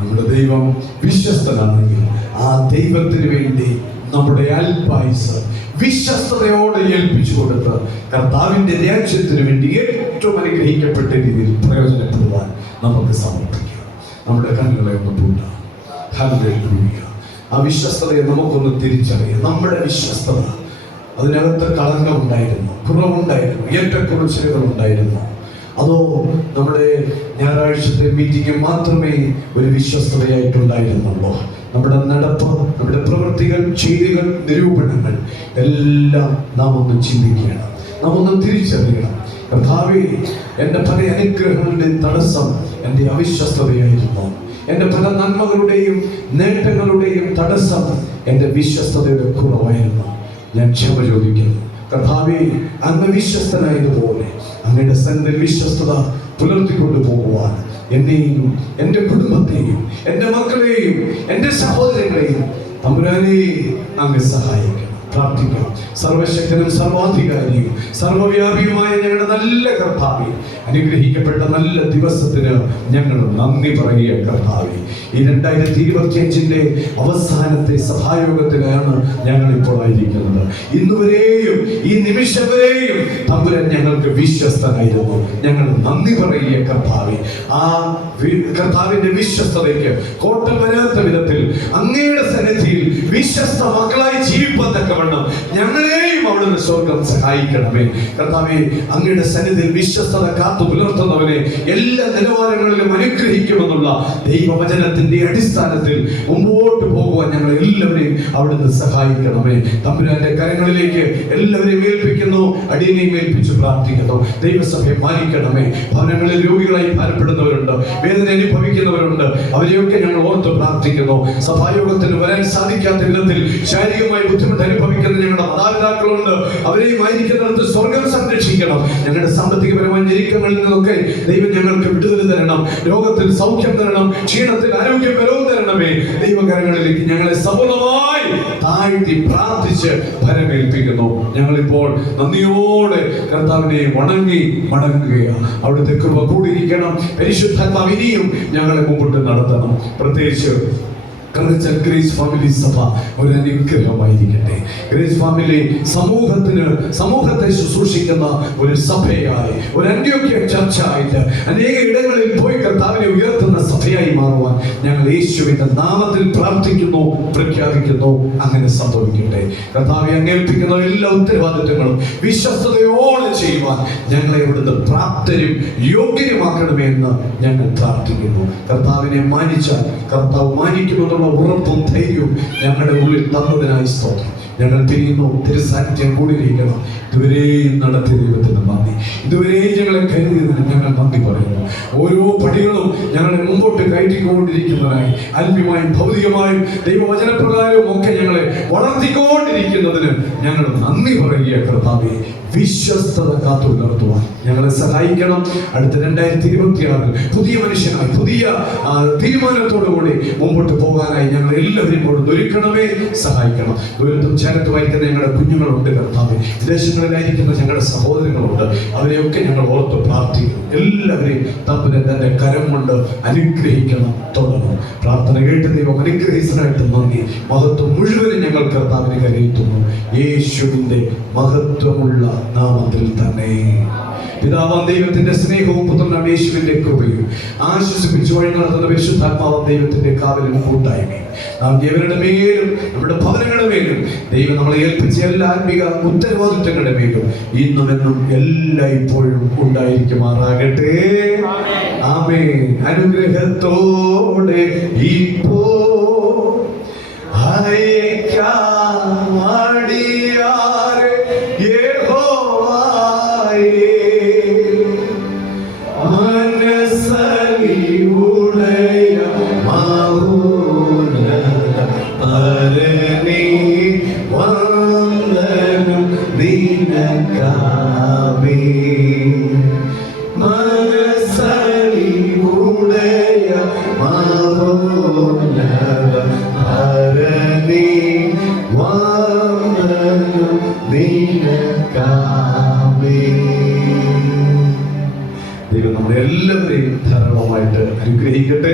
നമ്മുടെ ദൈവം വിശ്വസ്തനാണെങ്കിൽ ആ ദൈവത്തിന് വേണ്ടി നമ്മുടെ അല്പായുസ് വിശ്വസ്തയോടെ ഏൽപ്പിച്ചു കൊടുത്ത് കർത്താവിന്റെ രാജ്യത്തിന് വേണ്ടി ഏറ്റവും അനുഗ്രഹിക്കപ്പെട്ട രീതിയിൽ പ്രയോജനപ്പെടുവാൻ നമുക്ക് സമർപ്പിക്കാം. നമ്മുടെ കണ്ണുകളെ ഒന്ന് പൂട്ടാം. ഹല്ലേലൂയ. ആ വിശ്വസ്തതയെ നമുക്കൊന്ന് തിരിച്ചറിയാം. നമ്മുടെ വിശ്വസ്തത, അതിനകത്ത് കളങ്കമുണ്ടായിരുന്നു, കുറവുണ്ടായിരുന്നു, ഏറ്റക്കുറച്ചിലുകൾ ഉണ്ടായിരുന്നു. അതോ നമ്മുടെ ഞായറാഴ്ചത്തെ മീറ്റിംഗ് മാത്രമേ ഒരു വിശ്വസ്തതയായിട്ടുണ്ടായിരുന്നുള്ളൂ? നമ്മുടെ നടപ്പ്, നമ്മുടെ പ്രവൃത്തികൾ, ചെയ്തികൾ, നിരൂപണങ്ങൾ എല്ലാം നാം ഒന്ന് ചിന്തിക്കണം, നാം ഒന്ന് തിരിച്ചറിയണം. കർത്താവേ, എൻ്റെ പല അനുഗ്രഹങ്ങളുടെ തടസ്സം എൻ്റെ അവിശ്വസ്തതയായിരുന്നു. എൻ്റെ പല നന്മകളുടെയും നേട്ടങ്ങളുടെയും തടസ്സം എൻ്റെ വിശ്വസ്തതയുടെ കുറവായിരുന്നു. ഞാൻ ക്ഷമ ചോദിക്കുന്നു. കർത്താവേ, അങ്ങ് വിശ്വസ്തനായതുപോലെ അങ്ങയുടെ സന്നിധിയിൽ വിശ്വസ്തത പുലർത്തിക്കൊണ്ടു പോകുവാൻ എന്നെയും എൻ്റെ കുടുംബത്തെയും എൻ്റെ മക്കളെയും എൻ്റെ സഹോദരങ്ങളെയും തമ്പുരാനെ അങ്ങ് സഹായിക്കണം. പ്രാർത്ഥിക്കാം. സർവശക്തനും സർവാധികാരിയും സർവവ്യാപിയുമായ ഞങ്ങളുടെ നല്ല കർത്താവേ, അനുഗ്രഹിക്കപ്പെട്ട നല്ല ദിവസത്തിന് ഞങ്ങൾ നന്ദി പറയുക. കർത്താവേ, ഈ 2025 അവസാനത്തെ സഭായോഗത്തിലാണ് ഞങ്ങൾ ഇപ്പോൾ ആയിരിക്കുന്നത്. ഇന്നുവരെയും ഈ നിമിഷം വരെയും തമ്പുരാൻ ഞങ്ങൾക്ക് വിശ്വസ്തനായിരുന്നു. ഞങ്ങൾ നന്ദി പറയുക കർത്താവേ. ആ കർത്താവിന്റെ വിശ്വസ്തതയ്ക്ക് കോട്ടം വരാത്ത വിധത്തിൽ അങ്ങയുടെ സന്നിധിയിൽ വിശ്വസ്ത മക്കളായി ജീവിപ്പാൻ തക്കവണ്ണം ഞങ്ങളെയും അവിടുന്ന് സ്വർഗം സഹായിക്കണമേ. കർത്താവേ, അങ്ങയുടെ സന്നിധിയിൽ വിശ്വസ്തത കാത്തു പുലർത്തുന്നവനെ എല്ലാ നിലവാരങ്ങളിലും അനുഗ്രഹിക്കുമെന്നുള്ള ദൈവവചനത്തിന്റെ അടിസ്ഥാനത്തിൽ മുമ്പോട്ട് പോകുവാൻ ഞങ്ങൾ എല്ലാവരെയും അവിടുന്ന് സഹായിക്കണമേ. തമ്പുരാന്റെ കരങ്ങളിലേക്ക് എല്ലാവരെയും ഏൽപ്പിക്കുന്നു, അടിയനെയും ഏൽപ്പിച്ച് പ്രാർത്ഥിക്കുന്നു. ദൈവസഭയെ മാനിക്കണമേ. ഭവനങ്ങളിൽ രോഗികളായി ഭാരപ്പെടുന്നവരുണ്ട്, വേദന അനുഭവിക്കുന്നവരുണ്ട്, അവരെയൊക്കെ ഞങ്ങൾ ഓർത്ത് പ്രാർത്ഥിക്കുന്നു. സഭായോഗത്തിന് വരാൻ സാധിക്കാത്ത വിധത്തിൽ ശാരീരികമായി ബുദ്ധിമുട്ട് അനുഭവിക്കുന്ന ഞങ്ങളുടെ മാതാപിതാക്കളുണ്ട്, അവരെയും ആയിരിക്കുന്നിടത്ത് സ്വർഗം സംരക്ഷിക്കണം. ഞങ്ങളുടെ സാമ്പത്തികപരമായ ഞെരുക്കങ്ങളിൽ നിന്നൊക്കെ ദൈവം ഞങ്ങൾക്ക് വിടുതൽ തരണം, രോഗത്തിൽ സൗഖ്യം തരണം, ക്ഷീണത്തിൽ ആരോഗ്യം ബലവും തരണമേ. ദൈവകരങ്ങളിലേക്ക് ഞങ്ങളെ സഫലമായി താഴ്ത്തി പ്രാർത്ഥിച്ച് ഫലമേൽപ്പിക്കുന്നു. ഞങ്ങളിപ്പോൾ നന്ദിയോടെ കർത്താവിനെ വണങ്ങി മടങ്ങുകയാണ്. അവിടുത്തെ കൃപ കൂടിയിരിക്കണം. പരിശുദ്ധാത്മാവ് ഇനിയും ഞങ്ങളെ മുമ്പോട്ട് നടത്തണം. പ്രത്യേകിച്ച് ഗ്രേസ് ഫാമിലി സഭ ഒരു അനുഗ്രഹമായിരിക്കട്ടെ. ഗ്രേസ് ഫാമിലി സമൂഹത്തെ ശുശ്രൂഷിക്കുന്ന ഒരു സഭയായി, ഒരു അന്ത്യോക്യ ചർച്ച ആയിട്ട് അനേക ഇടങ്ങളിൽ പോയി കർത്താവിനെ ഉയർത്തുന്ന സഭയായി മാറുവാൻ ഞങ്ങൾ യേശുവിന്റെ നാമത്തിൽ പ്രാർത്ഥിക്കുന്നു, പ്രഖ്യാപിക്കുന്നു. അങ്ങനെ സംഭവിക്കട്ടെ. കർത്താവെ, അങ്ങേൽപ്പിക്കുന്ന എല്ലാ ഉത്തരവാദിത്തങ്ങളും വിശ്വസ്തയോടെ ചെയ്യുവാൻ ഞങ്ങളെ ഇവിടുന്ന് പ്രാപ്തരും യോഗ്യരുമാക്കണമേ എന്ന് ഞങ്ങൾ പ്രാർത്ഥിക്കുന്നു. കർത്താവിനെ മാനിച്ചാൽ കർത്താവ് മാനിക്കുമെന്നുള്ള ഉറപ്പും ധൈര്യവും ഞങ്ങളുടെ ഉള്ളിൽ തന്നതിനായി സ്തോത്രം. ഞങ്ങൾ തിരിയുന്നു. തിരുസാന്നിധ്യം കൂടിയിരിക്കണം. ഇതുവരെയും നടത്തിയ ദൈവത്തിന് നന്ദി. ഇതുവരെയും ഞങ്ങളെ കരുതിയതിന് ഞങ്ങൾ നന്ദി പറയുന്നു. ഓരോ പടികളും ഞങ്ങളെ മുമ്പോട്ട് കയറ്റിക്കൊണ്ടിരിക്കുന്നതിനായി ആത്മീയമായും ഭൗതികമായും ദൈവവചനപ്രകാരവും ഒക്കെ ഞങ്ങളെ വളർത്തിക്കൊണ്ടിരിക്കുന്നതിന് ഞങ്ങൾ നന്ദി പറയുക. കർത്താവേ, വിശ്വസ്തത കാത്തു പുലർത്തുവാൻ ഞങ്ങളെ സഹായിക്കണം. അടുത്ത 2026 പുതിയ മനുഷ്യനായി, പുതിയ തീരുമാനത്തോടുകൂടി മുമ്പോട്ട് പോകാനായി ഞങ്ങൾ എല്ലാവരെയും കൂടെ ഒരുക്കണമേ, സഹായിക്കണം. ദൂരത്തും ചേരത്തുമായിരിക്കുന്ന ഞങ്ങളുടെ കുഞ്ഞുങ്ങളുണ്ട് കർത്താവേ, വിദേശങ്ങളിലായിരിക്കുന്ന ഞങ്ങളുടെ സഹോദരങ്ങളുണ്ട്, അവരെയൊക്കെ ഞങ്ങൾ ഓർത്ത് പ്രാർത്ഥിക്കണം. എല്ലാവരെയും തമ്പുരാൻ തന്റെ കരം കൊണ്ട് അനുഗ്രഹിക്കണം. തുടരണം. പ്രാർത്ഥന കേട്ട് ദൈവം അനുഗ്രഹിച്ചതായിട്ട് നന്ദി. മഹത്വം മുഴുവനും ഞങ്ങൾ കർത്താവിനെ കരയറ്റുന്നു, യേശുവിന്റെ മഹത്വമുള്ള നാമത്തിൽ തന്നെ. പിതാവാം ദൈവത്തിന്റെ സ്നേഹവും പുത്രനാം യേശുവിന്റെ കൃപയും ആശ്വസിപ്പിച്ചു വഴി നടത്തുന്ന പരിശുദ്ധാത്മാവാം ദൈവത്തിന്റെ കാവലും കൂട്ടായ്മയും നാം ഏവരുടെ മേലും നമ്മുടെ ഭവനങ്ങളുടെ മേലും ദൈവം നമ്മളെ ഏൽപ്പിച്ച എല്ലാ ആത്മീക ഉത്തരവാദിത്വങ്ങളുടെ മേലും ഇന്നും എന്നും എല്ലായ്പ്പോഴും ഉണ്ടായിരിക്കുമാറാകട്ടെ. ആമേൻ. അനുഗ്രഹത്തോടെ ഇപ്പോ മനസ്സലിവുടയ മാവൂ അനുഗ്രഹിക്കട്ടെ.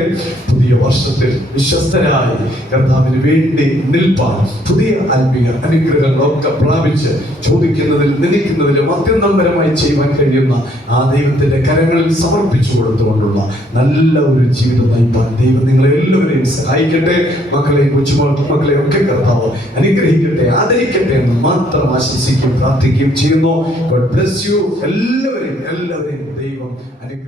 പുതിയ വർഷത്തിൽ വിശ്വസ്തരായി കർത്താവിന് വേണ്ടി നിൽപ്പാൻ പുതിയ ആത്മീയ അനുഗ്രഹങ്ങളൊക്കെ പ്രാപിച്ച് ചോദിക്കുന്നതിൽ നിലയ്ക്കുന്നതിലും അത്യന്തപരമായി ചെയ്യുവാൻ കഴിയുന്ന ആ ദൈവത്തിന്റെ കരങ്ങളിൽ സമർപ്പിച്ചു കൊടുത്തുകൊണ്ടുള്ള നല്ല ഒരു ജീവിതം നയിപ്പാൻ ദൈവം നിങ്ങളെ എല്ലാവരെയും സഹായിക്കട്ടെ. മക്കളെയും കൊച്ചുമക്കളെയും ഒക്കെ കർത്താവ് അനുഗ്രഹിക്കട്ടെ, ആദരിക്കട്ടെ എന്ന് മാത്രം ആശംസിക്കുകയും പ്രാർത്ഥിക്കുകയും ചെയ്യുന്നു. God bless you. എല്ലാവരെയും ദൈവം അനുഗ്രഹിക്കട്ടെ.